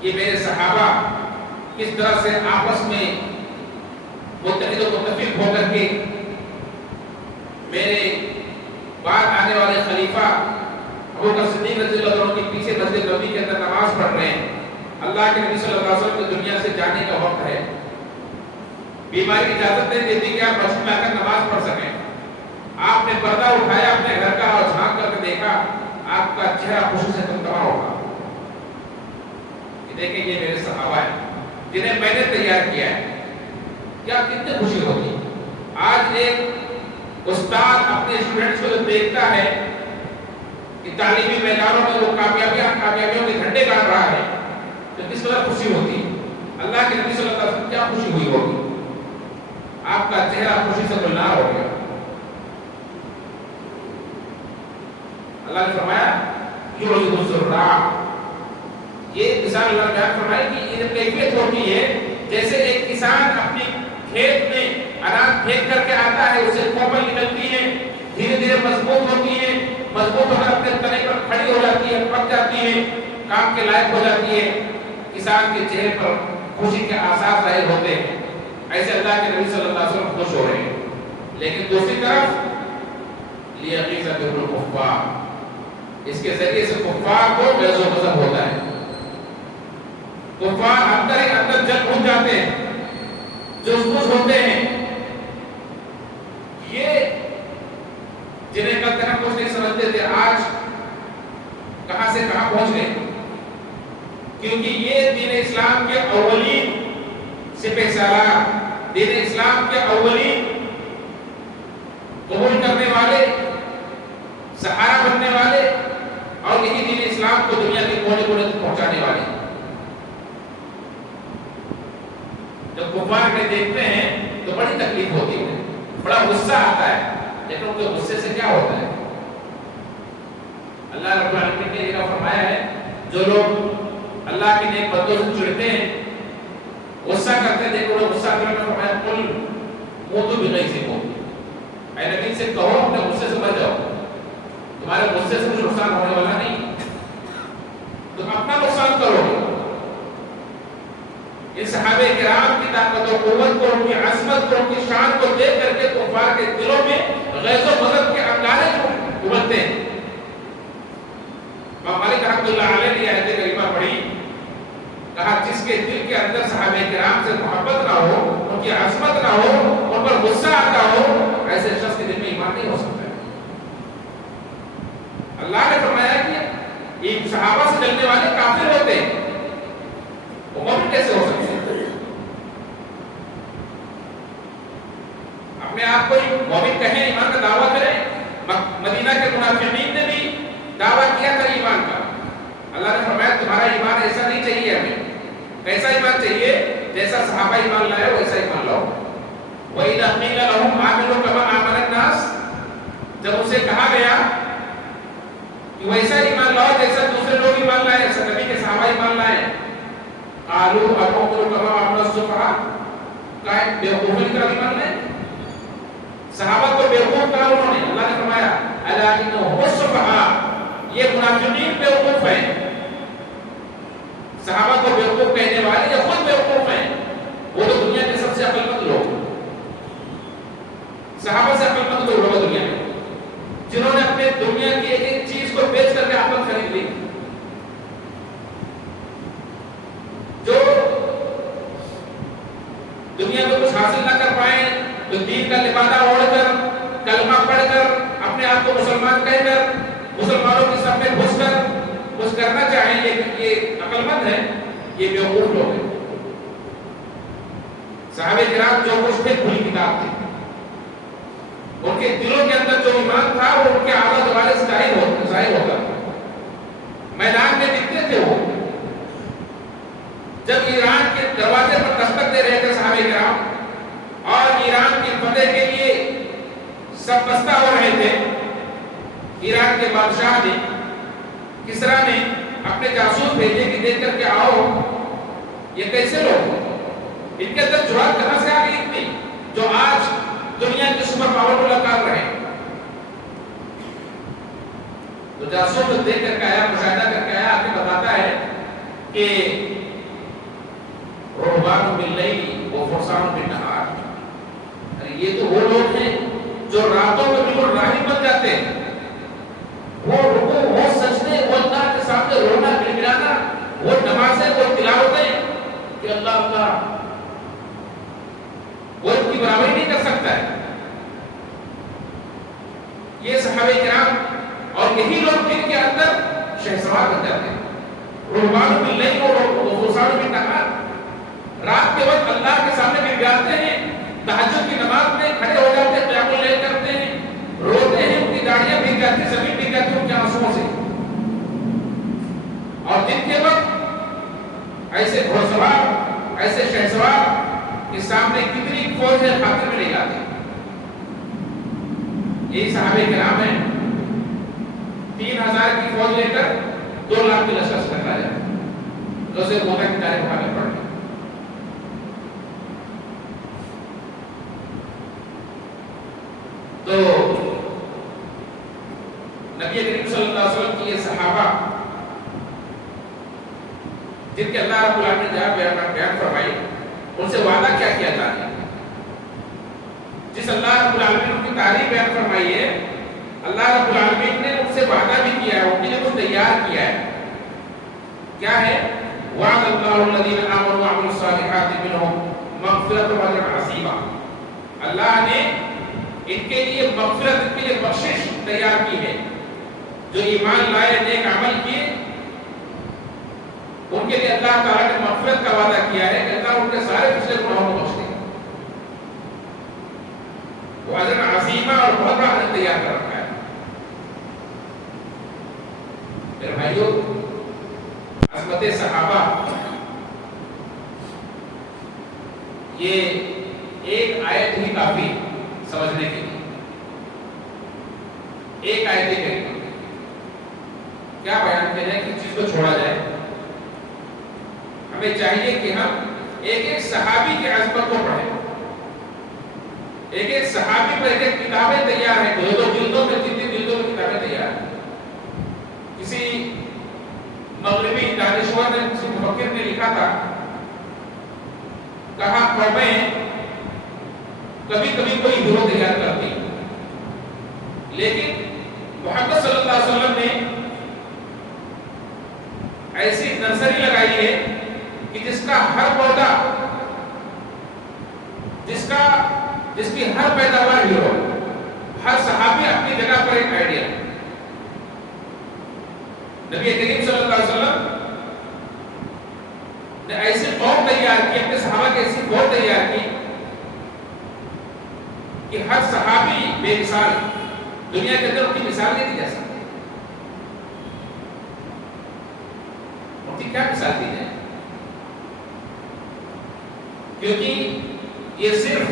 کہ میرے صحابہ کس طرح سے آپس میں متحد و متفق ہو کر کے میرے بعد آنے والے خلیفہ ابوبکر صدیق رضی اللہ عنہ کے پیچھے مسجد نبوی کے اندر نماز پڑھ رہے ہیں. اللہ کے نبی صلی اللہ علیہ وسلم کی دنیا سے جانے کا وقت ہے، بیماری اجازت نہیں دیتی کہ آپ مسجد میں آ کر نماز پڑھ سکیں. آپ نے پردہ اٹھایا اپنے گھر کا اور جھانک کر کے دیکھا، آپ کا چہرہ خوشی سے تمتما ہوگا. یہ دیکھیں یہ میرے صحابہ ہیں جنہیں میں نے تیار کیا ہے. کیا کتنی خوشی ہوتی. آج ایک استاد اپنے اسٹوڈنٹس کو دیکھتا ہے کہ تعلیمی میدانوں میں وہ کامیابیوں کے جھنڈے گاڑ رہا ہے تو کس قدر خوشی ہوتی. اللہ کے نبی صلی اللہ علیہ وسلم کیا خوشی ہوئی ہوگی. آپ کا چہرہ خوشی سے گلنار ہو گیا. اللہ نے فرمایا یعجب الزراع، یہ مثال اللہ نے فرمایا کہ یہ کیفیت ہوتی ہے جیسے ایک کسان اپنی کھیت میں اناج پھینک کر کے آتا ہے، اسے کوپل نکلتی ہے، دھیرے دھیرے مضبوط ہوتی ہے، مضبوط ہو کر اپنے تنے پر کھڑی ہو جاتی ہے، پک جاتی ہے، کام کے لائق ہو جاتی ہے. کسان کے چہرے پر خوشی کے آثار ظاہر ہوتے ہیں. ایسے اللہ کے نبی صلی اللہ علیہ وسلم خوش ہو رہے ہیں. لیکن دوسری طرف لیغیظ بهم الکفار، اس کے ذریعے سے کفار کو غیظ و غضب ہوتا ہے. کفار اندر ہی اندر جل بھون جاتے ہیں، جوش ہوتے ہیں. یہ جنہیں کل تک ہم کچھ نہیں سمجھتے تھے آج کہاں سے کہاں پہنچ گئے. کیونکہ یہ دین اسلام کے اولین سپہ سالار، دین اسلام کے اولین قبول کرنے والے، سہارا بننے والے، اور یہی دین اسلام کو دنیا کے کونے کونے تک پہنچانے والے. جب کفار نے دیکھا غصہ آتا ہے، لیکن ان کے غصے سے کیا ہوتا ہے؟ اللہ رب العالمین نے یہ فرمایا ہے جو لوگ اللہ کے نیک بندوں سے چڑھتے ہیں، غصہ کرتے ہیں، دیکھو لوگ غصہ کرنے میں فرمایا قل موتوا بغیظکم، اے نبی سے کہو اپنے غصے سے مر جاؤ، تمہارے غصے سے کچھ نقصان ہونے والا نہیں، تم اپنا نقصان کرو گے۔ ان صحابہ کرام کی طاقت و قوت کو، ان کی عظمت کو، ان کی شان کو دیکھ کر کے کفار کے دلوں میں غیظ و غضب کے انگارے ابلتے ہیں۔ امام مالک رحمۃ اللہ علیہ نے آیت کریمہ پڑھی، کہا جس کے دل کے اندر صحابہ کرام سے محبت نہ ہو، ان کی عظمت نہ ہو، ان پر غصہ آتا ہو، ایسے شخص کے دل میں ایمان نہیں ہو سکتا ہے۔ اللہ نے فرمایا کہ یہ صحابہ سے جلنے والے کافر ہوتے ہیں، وہ مومن کیسے ہو سکتے ہیں؟ اپنے آپ کو مومن کہیں، ایمان کا دعویٰ کریں۔ مدینہ کے منافقین نے بھی دعویٰ کیا تھا ایمان کا، اللہ نے فرمایا تمہارا ایمان ایسا نہیں چاہیے، ہمیں کیسا ایمان چاہیے؟ جیسا صحابہ ایمان لائے ویسا ایمان لاؤ۔ وَإِذَا قِيلَ لَهُمْ آمِنُوا كَمَا آمَنَ النَّاسُ، جب اسے کہا گیا کہ ویسا ایمان لاؤ جیسا دوسرے لوگ ایمان لائے، ایسا نبی کے صحابہ ایمان لائے، قالوا أَنُؤْمِنُ كَمَا آمَنَ السُّفَهَاءُ، کہا بیوقوفوں کی طرح ایمان لائے؟ صحابہ کو بیوقوف کہا انہوں نے، اللہ نے فرمایا أَلَا إِنَّهُمُ السُّفَهَاءُ، یہ منافقین بیوقوف ہیں۔ صحابہ کو بیوقوف کہنے والے یہ خود بیوقوف ہیں، وہ تو دنیا کے سب سے عقل مند لوگ، صحابہ سے عقل مند لوگ ہیں دنیا میں، جنہوں نے اپنے دنیا کی ایک ایک چیز کو بیچ کر کے عقل خرید لی، جو دنیا میں کچھ حاصل نہ کر پائے تو دین کا لبادہ اوڑھ کر، کلمہ پڑھ کر، اپنے آپ کو مسلمان کہہ کر، مسلمانوں کی سب میں گھس کر کچھ کرنا چاہیں، یہ عقل مند ہے، یہ بیوقوف لوگ ہیں۔ صحابہ کرام جو کچھ تھے کھلی کتاب تھی، ان کے دلوں کے اندر جو ایمان تھا وہ ان کے اعلیٰ والے سے ظاہر ہوتا تھا، میدان میں دکھتے تھے۔ وہ جب ایران کے دروازے پر دستک دے رہے تھے صحابہ کرام اور ایران کی فتح کے لیے سب بستہ ہو رہے تھے، ایران کے بادشاہ نے، کسرا نے اپنے جاسوس بھیجے کہ دیکھ کر کے آؤ یہ کیسے لوگ، ان کے اندر جرات کہاں سے آ گئی اتنی جو آج دنیا کے سپر پاور کو لگا رہے ہیں۔ تو جاسوس دیکھ کر کے آیا، مشاہدہ کر کے آیا، آگے بتاتا ہے کہ رہبان باللیل و فرسان بالنہار، یہ تو وہ لوگ ہیں جو راتوں میں بالکل راہب بن جاتے ہیں، وہ رکوع، وہ سجدے، وہ اللہ کے سامنے رونا گڑگڑانا، وہ نمازیں، وہ تلاوتیں کہ اللہ اللہ، وہ ان کی برابری نہیں کر سکتا ہے۔ یہ صحابہ کرام اور یہی لوگ جن کے اندر شہسوار بن جاتے ہیں، رہبان باللیل و فرسان بالنہار، رات کے وقت اللہ کے سامنے گڑگڑاتے ہیں، تہجد کی نماز میں کھڑے ہو جاتے ہیں، قیام اللیل کرتے ہیں، روتے ہیں، ان کی داڑیاں بھیگ جاتی ہیں، زمین بھیگ جاتی ہے ان کے آنسوؤں سے، اور دن کے وقت ایسے گھوڑسوار، ایسے شہسوار کے سامنے کتنی فوج ہے خاطر میں نہیں آتے۔ یہی صحابہ کرام ہیں، 3000 کی فوج لے کر 2 لاکھ کی لشکر سے ٹکرا جاتے ہیں، تو اسے موقع کی تاریخ اٹھانے پڑتی ہے۔ تو نبی کریم صلی اللہ علیہ وسلم کی یہ صحابہ جن کے اللہ رب العالمین نے جہاں بیان فرمائی، ان سے وعدہ کیا کیا تھا؟ جس اللہ رب العالمین نے ان کی تعریف بیان فرمائی ہے، اللہ رب العالمین نے ان سے وعدہ بھی کیا ہے، ان کے لیے کچھ تیار کیا ہے۔ کیا ہے؟ وعد اللہ الذین آمنوا وعملوا الصالحات منہم مغفرۃ واجر عظیمہ، اللہ نے ان کے لیے مغفرت، ان کے لیے بخشش تیار کی ہے، جو ایمان لائے، نیک عمل کیے، ان کے لیے اللہ تعالیٰ نے مغفرت کا وعدہ کیا ہے کہ اللہ ان کے سارے پچھلے گناہوں کو بخش دے گا، وہ اجر عظیمہ اور بہت بڑا اجر تیار کر رکھا ہے۔ میرے بھائیوں، عظمت صحابہ یہ ایک آیت ہی کافی سمجھنے کے ایک آیت کریمہ کیا بیان کرتے ہیں کہ چیز کو چھوڑا جائے؟ ہمیں چاہیے کہ ہم ایک ایک صحابی کی عظمت کو پڑھیں، ایک ایک صحابی پر ایک ایک کتابیں تیار ہیں، دو دو جلدوں میں، تین تین جلدوں میں کتابیں تیار ہیں۔ کسی مغربی دانشور نے، کسی مفکر نے لکھا تھا، کہا قومیں کبھی کبھی کوئی ہیرو تیار کرتی، لیکن محمد صلی اللہ علیہ وسلم نے ایسی نرسری لگائی ہے کہ جس کا ہر پودا، جس کی ہر پیداوار ہیرو، ہر صحابی اپنی جگہ پر ایک آئیڈیا۔ نبی کریم صلی اللہ علیہ وسلم نے ایسی قوم تیار کی، اپنے صحابہ کی ایسی قوم تیار کی کہ ہر صحابی بے مثال، دنیا کے اندر ان کی مثال نہیں دی جا سکتی۔ ان کی کیا مثال دی جائے؟ کیونکہ یہ صرف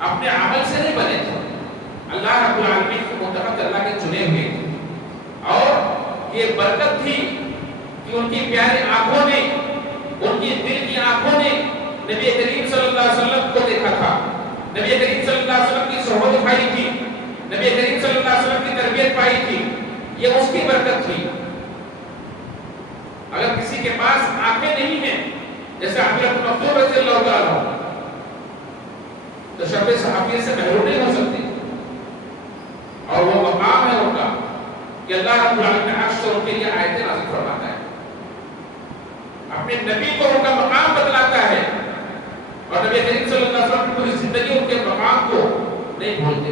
اپنے عمل سے نہیں بنے تھے، اللہ رب العالمین کے منتخب اللہ کے چنے ہوئے تھے، اور یہ برکت تھی کہ ان کی پیاری آنکھوں نے، ان کی دل کی آنکھوں نے نبی کریم صلی اللہ علیہ وسلم کو دیکھا تھا، نبی کریم صلی اللہ علیہ وسلم کی صحبت پائی تھی، نبی کریم صلی اللہ علیہ وسلم کی تربیت پائی تھی، یہ اس کی برکت تھی۔ اگر کسی کے پاس آنکھیں نہیں ہیں، جیسے عبداللہ بن مکتوم رضی اللہ تعالیٰ عنہ، تو شرف صحابیت سے محروم نہیں ہو سکتے، اور وہ مقام ہے ان کا کہ اللہ رب العالمین عرش سے ان کے لیے آیتیں نازل فرماتا ہے، اپنے نبی کو ان کا مقام بتلاتا ہے، اور نبی کریم صلی اللہ علیہ وسلم پوری زندگی ان کے مقام کو نہیں بھولتے۔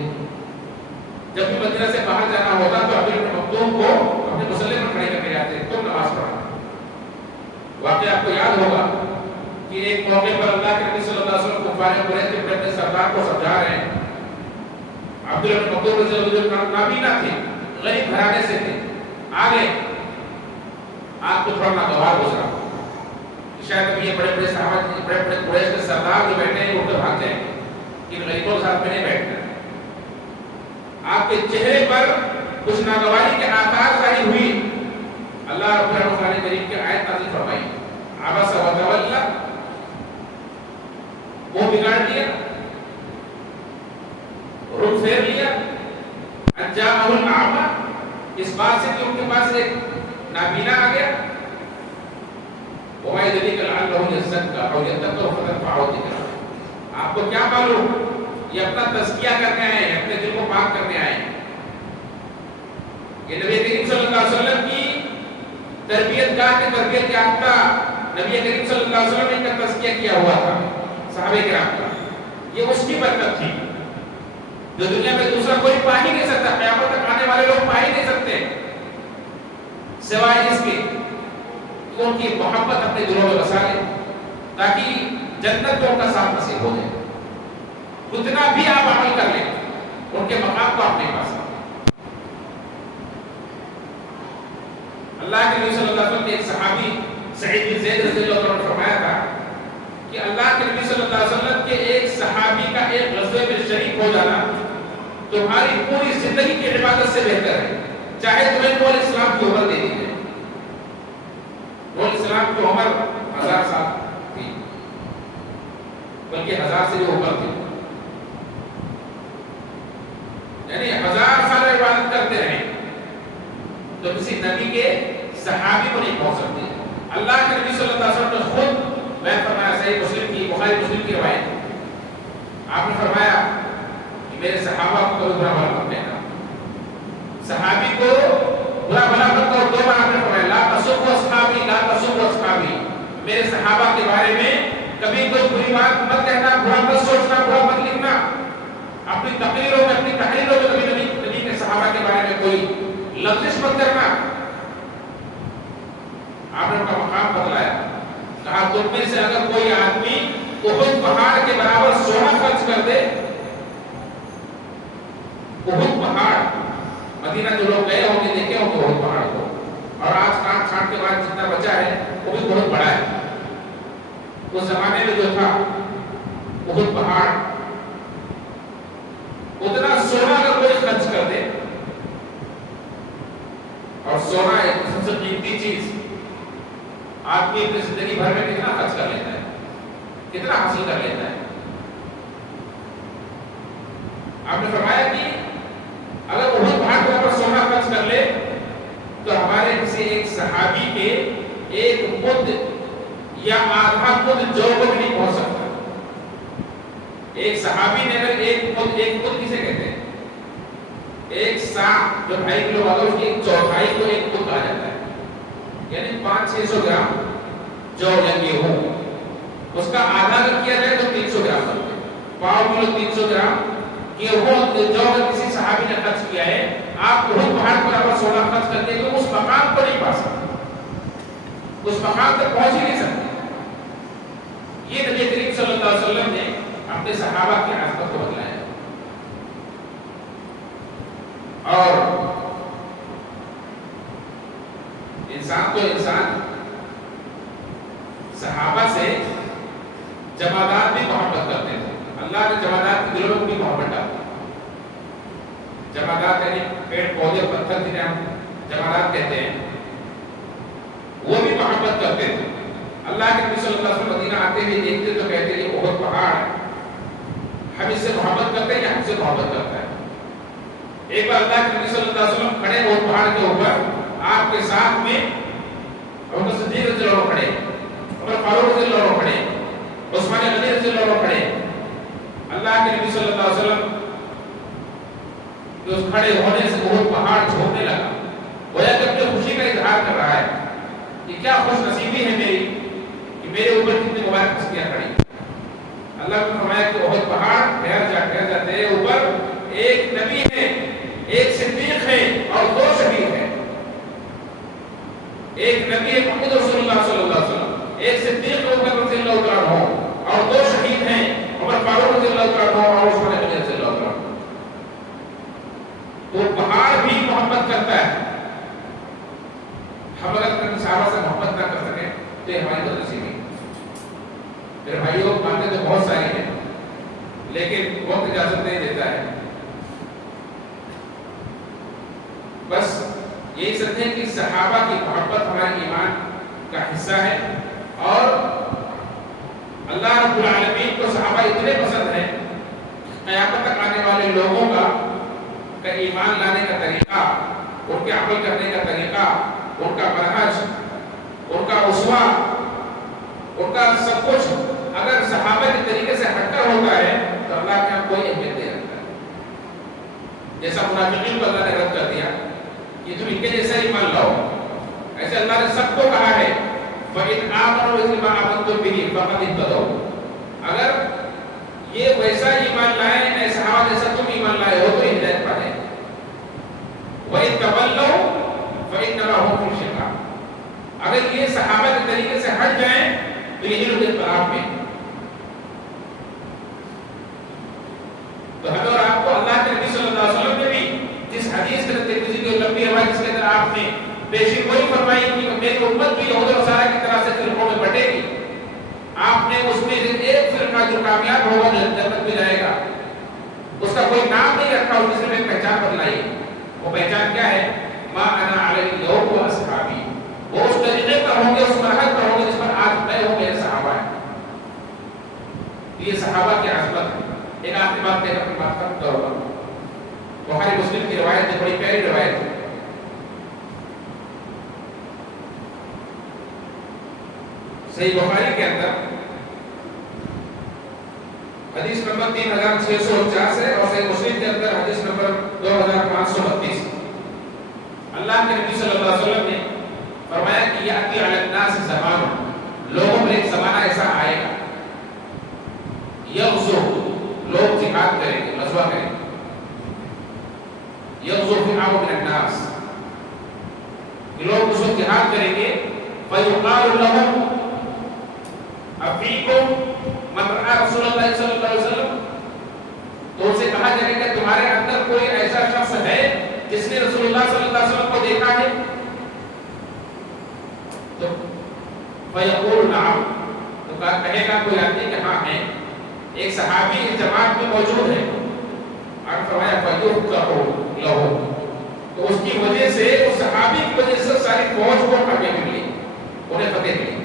جب بھی مدینہ سے باہر جانا ہوتا تو عبداللہ بن مکتوم کو اپنے مصلی پر کھڑے کر کے جاتے، تم نماز پڑھا۔ واقعہ آپ کو یاد ہوگا کہ ایک موقع پر اللہ کے نبی صلی اللہ علیہ وسلم کفار قریش کے اپنے سردار کو سمجھا رہے ہیں۔ عبداللہ بن مکتوم رضی اللہ عنہ نابینا تھے، غریب گھرانے سے تھے، آگے آپ کو تھوڑا ناگوار گزرا، شاید ابھی یہ بڑے بڑے صحابہ، بڑے بڑے قریش کے سردار جو بیٹھے ہیں اٹھ کر بھاگ جائیں، ان غریبوں کے ساتھ میں نہیں بیٹھنا۔ آپ کے چہرے پر کچھ ناگواری کے آثار ظاہر ہوئی، اللہ رب العالمین قرآن کریم کی آیت نازل فرمائی، عبس و تولی، وہ بگاڑ دیا، رخ پھیر لیا، ان جاءہ الاعمی، اس بات سے کہ ان کے پاس ایک نابینا آ گیا، وما يدريك لعله يزكى او يتقى فتنفعه الذكرى۔ آپ کو کیا معلوم، یہ اپنا تزکیہ کرنے آئے ہیں، اپنے دل کو پاک کرنے آئے ہیں۔ یہ نبی کریم صلی اللہ علیہ وسلم کی تربیت گاہ کے تربیت یافتہ نبی کریم صلی اللہ علیہ وسلم نے ان کا تزکیہ کیا ہوا تھا صحابہ کرام کا، یہ اس کی برکت تھی جو دنیا میں دوسرا کوئی پا ہی نہیں سکتا، قیامت تک آنے والے لوگ پا ہی نہیں سکتے، سوائے اس کے ان کی محبت اپنے دلوں میں بسا لیں تاکہ جنت کو ان کا ساتھ نصیب ہو جائے۔ کتنا بھی آپ عمل کر لیں، ان کے مقام کو آپ نہیں پا سکتے۔ اللہ کے نبی صلی اللہ علیہ وسلم نے ایک صحابی سعید بن زید رضی اللہ عنہ فرمایا تھا کہ اللہ کے نبی صلی اللہ علیہ وسلم کے ایک صحابی کا ایک غزوے میں شریک ہو جانا تمہاری پوری زندگی کی عبادت سے بہتر ہے، چاہے تمہیں وہ اسلام کی عمر دے دی جائے۔ وہ اسلام کی عمر 1000 سال تھی، بلکہ 1000 سے بھی اوپر تھی، یعنی 1000 سال عبادت کرتے رہے تو کسی نبی کے صحابی کو نہیں پہنچ سکتے۔ اللہ کے نبی صلی اللہ علیہ وسلم نے خود بیان فرمایا، صحیح مسلم کی، بخاری مسلم کی روایت، آپ نے فرمایا کہ میرے صحابہ کو کبھی برا بھلا مت کہنا، صحابی کو برا بھلا مت کہو، 2 بار آپ نے فرمایا لا تسبوا اصحابی، لا تسبوا اصحابی، میرے صحابہ کے بارے میں کبھی کوئی بری بات مت کہنا، برا مت سوچنا، برا مت لکھنا، اپنی تقریروں میں، اپنی تحریروں میں کبھی نبی کے صحابہ کے بارے میں کوئی لفظ مت کرنا۔ آپ نے ان کا مقام بتلایا، کہا تم میں سے اگر کوئی آدمی احد پہاڑ کے برابر سونا خرچ کر دے، احد پہاڑ، مدینہ جو لوگ گئے ہوں گے دیکھے ہوں گے احد پہاڑ کو، اور آج کاٹ چھانٹ کے بعد جتنا بچا ہے وہ بھی بہت بڑا ہے، اس زمانے میں جو تھا احد پہاڑ، اتنا سونا اگر کوئی خرچ کر دے آدمی اپنی زندگی بھر میں کتنا خرچ کر لیتا ہے، کتنا حاصل کر لیتا ہے. آپ نے فرمایا کہ اگر احد پہاڑ کے اوپر سونا خرچ کر لے تو ہمارے کسی ایک صحابی کے ایک مد یا آدھا مد جو کو بھی نہیں پہنچ سکتا. ایک صحابی نے اگر ایک مد کسے کہتے ہیں؟ ایک سا جو 2.5 کلو والا اس کی ایک چوتھائی کو ایک مد کہا جاتا ہے، یعنی 500-600 گرام جو یا گیہوں، اس کا آدھا اگر کیا جائے تو 300 گرام بنتے ہیں. 1.5 کلو 300 گرام گیہوں جو اگر کسی صحابی نے خرچ کیا ہے، آپ احد پہاڑ پر اگر سونا خرچ کرتے ہیں تو اس مقام کو نہیں پا سکتے، اس مقام تک پہنچ ہی نہیں سکتے. یہ نبی کریم صلی اللہ علیہ وسلم نے اپنے صحابہ کی عظمت کو بتلایا. اور انسان صحابہ سے جمادات بھی محبت کرتے تھے. اللہ نے جمادات کے دلوں میں بھی محبت ڈالی. جمادات یعنی پیڑ پودے پتھر جنہیں ہم جمادات کہتے ہیں، وہ بھی محبت کرتے تھے. اللہ کے نبی صلی اللہ علیہ وسلم مدینہ آتے ہوئے دیکھتے تو کہتے یہ احد پہاڑ ہم اس سے محبت کرتے ہیں یا ہم سے محبت کرتا ہے. ایک بار اللہ کے نبی صلی اللہ علیہ وسلم کھڑے احد پہاڑ کے اوپر، آپ کے ساتھ میں ابو بکر صدیق رضی اللہ عنہ کھڑے، عمر فاروق رضی اللہ عنہ کھڑے، عثمان غنی رضی اللہ عنہ کھڑے. اللہ کے نبی صلی اللہ علیہ وسلم اس کھڑے ہونے سے احد پہاڑ جھومنے لگا، گویا کہ اپنی خوشی کا اظہار کر رہا ہے کہ کیا خوش نصیبی ہے میری کہ میرے اوپر کتنی مبارک ہستیاں کھڑی. اللہ نے فرمایا کہ احد پہاڑ ٹھہر جاتے اوپر ایک نبی ہے، ایک صدیق ہے اور 2 شہید ہیں. ایک نبی ہے محمد رسول اللہ صلی اللہ علیہ وسلم، ایک صدیق ابوبکر رضی اللہ عنہ اور 2 شہید ہیں عمر فاروق رضی اللہ عنہ اور عثمان غنی رضی اللہ عنہ. تو پہاڑ بھی محبت کرتا ہے. ہم اگر صحابہ سے محبت نہ کر سکیں تو یہ ہماری بدنصیبی ہے. میرے بھائیوں باتیں تو بہت ساری ہیں لیکن وقت اجازت نہیں دیتا ہے. بس یہی سمجھیں کہ صحابہ کی محبت ہمارے ایمان کا حصہ ہے اور اللہ رب العالمین کو صحابہ اتنے پسند ہیں، قیامت تک آنے والے لوگوں کا ایمان لانے کا طریقہ، ان کے عمل کرنے کا طریقہ، ان کا منہج، ان کا اسوہ، ان کا سب کچھ اگر صحابہ کے طریقے سے ہٹ کر ہوتا ہے تو اللہ کے یہاں کوئی اہمیت نہیں رکھتا. جیسا منافقین کو اللہ نے رد کر دیا کہ تم ان کے جیسا ایمان لاؤ، ایسے اللہ نے سب کو کہا ہے فَإِنْ آمَنُوا بِمِثْلِ مَا آمَنْتُم بِهِ فَقَدِ اهْتَدَوْا. اگر یہ ویسا ایمان لائیں اے صحابہ جیسا تم ایمان لائے ہو تو ہدایت پا جائیں. وَإِنْ تَوَلَّوْا فَإِنَّمَا هُمْ فِي شِقَاقٍ. اگر یہ صحابہ کے طریقے سے ہٹ جائیں تو یہی لوگ اختلاف میں. تو ہمیں اور آپ کو اللہ کے نبی صلی اللہ علیہ وسلم نے بھی جس حدیث کے ترمذی کی لمبی روایت جس کے اندر آپ نے پیشی گوئی فرمائی کہ میری امت بھی یہود و نصارہ کی طرح سے فرقوں میں بٹے گی، آپ نے اس میں ایک فرقہ جو کامیاب ہوگا جو جنت میں جائے گا اس کا کوئی نام نہیں رکھا، اس نے ایک پہچان بتلائی. وہ پہچان کیا ہے؟ ما انا علی الیوم و اصحابی. وہ اس طریقے پر ہوں گے، اس منہج پر ہوں گے جس پر آج میں ہوں، میرے صحابہ ہیں. یہ صحابہ کی عظمت ہے. ایک آخری بات کہہ کر اپنی بات ختم کروں گا. بخاری مسلم کی روایت ہے، بڑی پیاری روایت ہے. صحیح بخاری کے اندر حدیث نمبر 3649 ہے اور صحیح مسلم کے اندر حدیث نمبر 2532. اللہ کے نبی صلی اللہ علیہ وسلم نے فرمایا کہ یاتی علی الناس زمان، لوگوں میں ایک زمانہ ایسا آئے گا یغزو، لوگ جہاد کریں گے، غزوہ کریں گے. یغزو فیہم من الناس، لوگ اس وقت جہاد کریں گے. فیقال لهم افیکم من رأى رسول اللہ صلی اللہ علیہ وسلم، تو ان سے کہا جائے گا تمہارے اندر کوئی ایسا شخص ہے جس نے رسول اللہ صلی اللہ علیہ وسلم کو دیکھا ہے؟ تو فیقول نعم، تو کہے گا کوئی آدمی کہ ہاں ہے. ایک صحابی اس جماعت میں موجود ہے اور فرمایا فیذکر لہ، تو اس کی وجہ سے، اس صحابی کی وجہ سے ساری فوج کو کامیابی ملی، انہیں فتح ملی.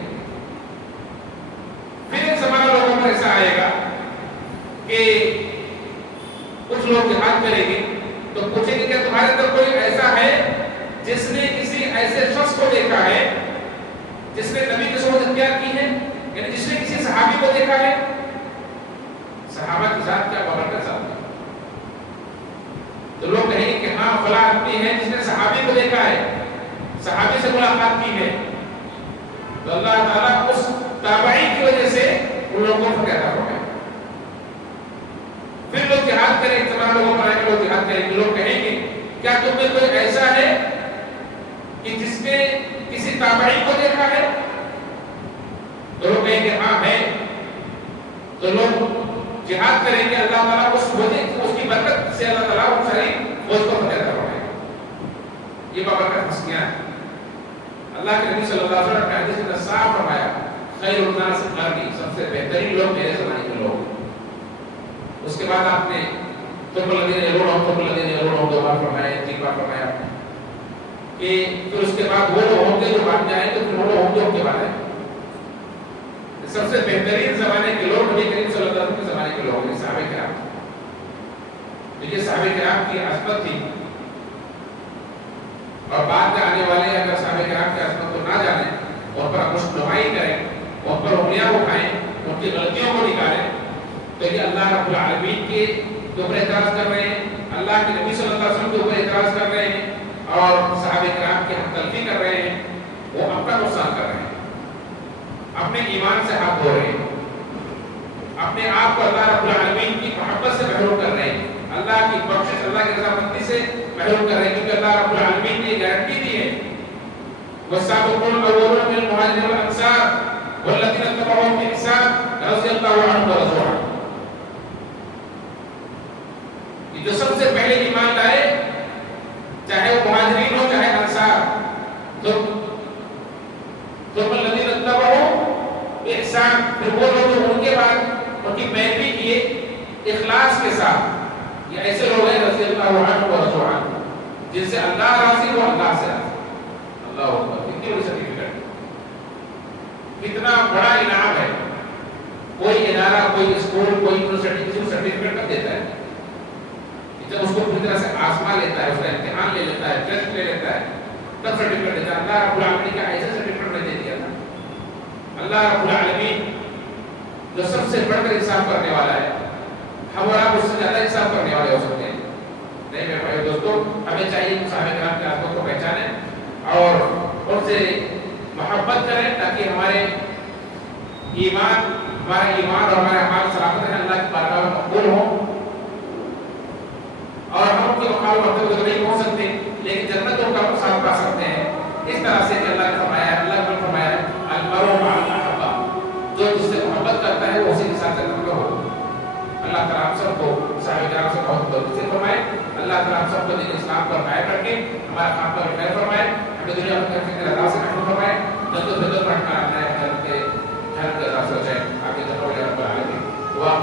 کچھ لوگ جہاد کریں گے تو پوچھیں گے کہ تمہارے اندر کوئی ایسا ہے جس نے کسی ایسے شخص کو دیکھا ہے جس نے نبی کی صحبت اختیار کی ہے، یعنی جس نے کسی صحابی کو دیکھا ہے؟ صحابہ کی ذات کیا بابرکت ذات ہے. تو لوگ کہیں گے کہ ہاں فلاں آدمی ہے جس نے صحابی کو دیکھا ہے، صحابی سے ملاقات کی ہے. تو اللہ تعالیٰ اس تابعی کی وجہ سے ان لوگوں کو فتح عطا فرمائے. پھر لوگ جہاد کریں، تمام لوگوں پر آئے لوگ جہاد کریں گے. لوگ کہیں گے کیا تم میں کوئی ایسا ہے کہ جس نے کسی تابعی کو دیکھا ہے؟ تو لوگ کہیں گے ہاں ہے. تو لوگ جہاد کریں گے، اللہ تعالیٰ اس کی برکت سے اللہ تعالیٰ ان ساری فوج کو فتح عطا فرمائے. یہ بابرکت ہستیاں ہیں. اللہ کے نبی صلی اللہ علیہ وسلم نے حدیث میں صاف فرمایا خیر الناس قرنی، سب سے بہترین لوگ میرے زمانے کے لوگ. اس کے بعد آپ نے ثم الذین یلونہم دو بار فرمایا، 3 بار فرمایا کہ پھر اس کے بعد وہ لوگ ہوں گے جو بعد میں آئیں گے، پھر وہ لوگ ہوں گے ان کے بعد آئیں. سب سے بہترین زمانے کے لوگ نبی کریم صلی اللہ علیہ وسلم کے زمانے کے لوگ ہیں صحابہ کرام. دیکھیے صحابہ کرام کی عظمت تھی، اور بعد میں آنے والے اگر صحابہ کرام کی عظمت کو نہ جانیں، ان پر رہنمائی کریں، ان پر انگلیاں اٹھائیں، ان کی غلطیوں کو نکالیں، تو یہ اللہ رب العالمین کے اوپر اعتراض کر رہے ہیں، اللہ کے نبی صلی اللہ علیہ وسلم کے اوپر اعتراض کر رہے ہیں، اور صحابہ کرام کی حق تلفی کر رہے ہیں. وہ اپنا نقصان کر رہے ہیں، اپنے ایمان سے ہاتھ دھو رہے ہیں، اپنے آپ کو اللہ رب العالمین کی محبت سے محروم کر رہے ہیں، اللہ کی بخشش، اللہ کی رضامندی سے محروم کر رہے ہیں. کیونکہ اللہ رب العالمین نے گارنٹی دی ہے والسابقون الاولون من المهاجرين والانصار والذين اتبعوهم بإحسان رضي الله عنهم ورضوا عنه. یہ جو سب سے پہلے ایمان لائے، چاہے وہ مہاجرین ہو چاہے انصار، ثم الذين اتبعوهم بإحسان، پھر وہ لوگ جو ان کے بعد ان کی پیروی کیے اخلاص کے ساتھ، یہ ایسے لوگ ہیں رضی اللہ عنہ ورضوا عنہ، جن سے اللہ راضی ہو اللہ سے راضی. اللہ اکبر، کتنی بڑی سرٹیفکیٹ، کتنا بڑا انعام ہے. کوئی ادارہ، کوئی اسکول، کوئی یونیورسٹی کسی کو سرٹیفکیٹ کب دیتا ہے؟ جب اس کو پوری طرح سے آزما لیتا ہے، اس کا امتحان لے لیتا ہے، ٹیسٹ لے لیتا ہے، تب سرٹیفکیٹ دیتا ہے. اللہ رب العالمین کا ایسا سرٹیفکیٹ نہیں دے دیا تھا. اللہ رب العالمین جو سب سے بڑھ کر انصاف کرنے والا ہے، ہم اور آپ اس سے زیادہ انصاف کرنے والے ہو سکتے ہیں نہیں؟ میرے بھائی دوستو، ہمیں چاہیے کہ صحابہ کرام کی عظمت کو پہچانیں اور ان سے محبت کریں، تاکہ ہمارا ایمان اور ہمارے اعمال سلامت رہیں، اللہ کی بارگاہ میں مقبول ہوں. اور ہم ان کے مقام مرتبے کو نہیں پہنچ سکتے، لیکن جنتوں کا ساتھ پا سکتے ہیں اس طرح سے کہ اللہ نے فرمایا ہے، اللہ نے فرمایا ہے المرء مع من احب، جو جس سے محبت کرتا ہے وہ اسی کے ساتھ جنت میں ہو. اللہ تعالیٰ ہم سب کو صحابہ کرام سے بہت بہت سے فرمائے. اللہ تعالیٰ ہم سب کو دین اسلام پر قائم رکھ کے ہمارا کام پر خیر فرمائے، ہمیں دنیا میں فکر عذاب سے محفوظ فرمائے، جنت و فردوس میں ہمارا خیر کے عذاب سے بچائے. آپ کے ذکر رب العالمین. واہ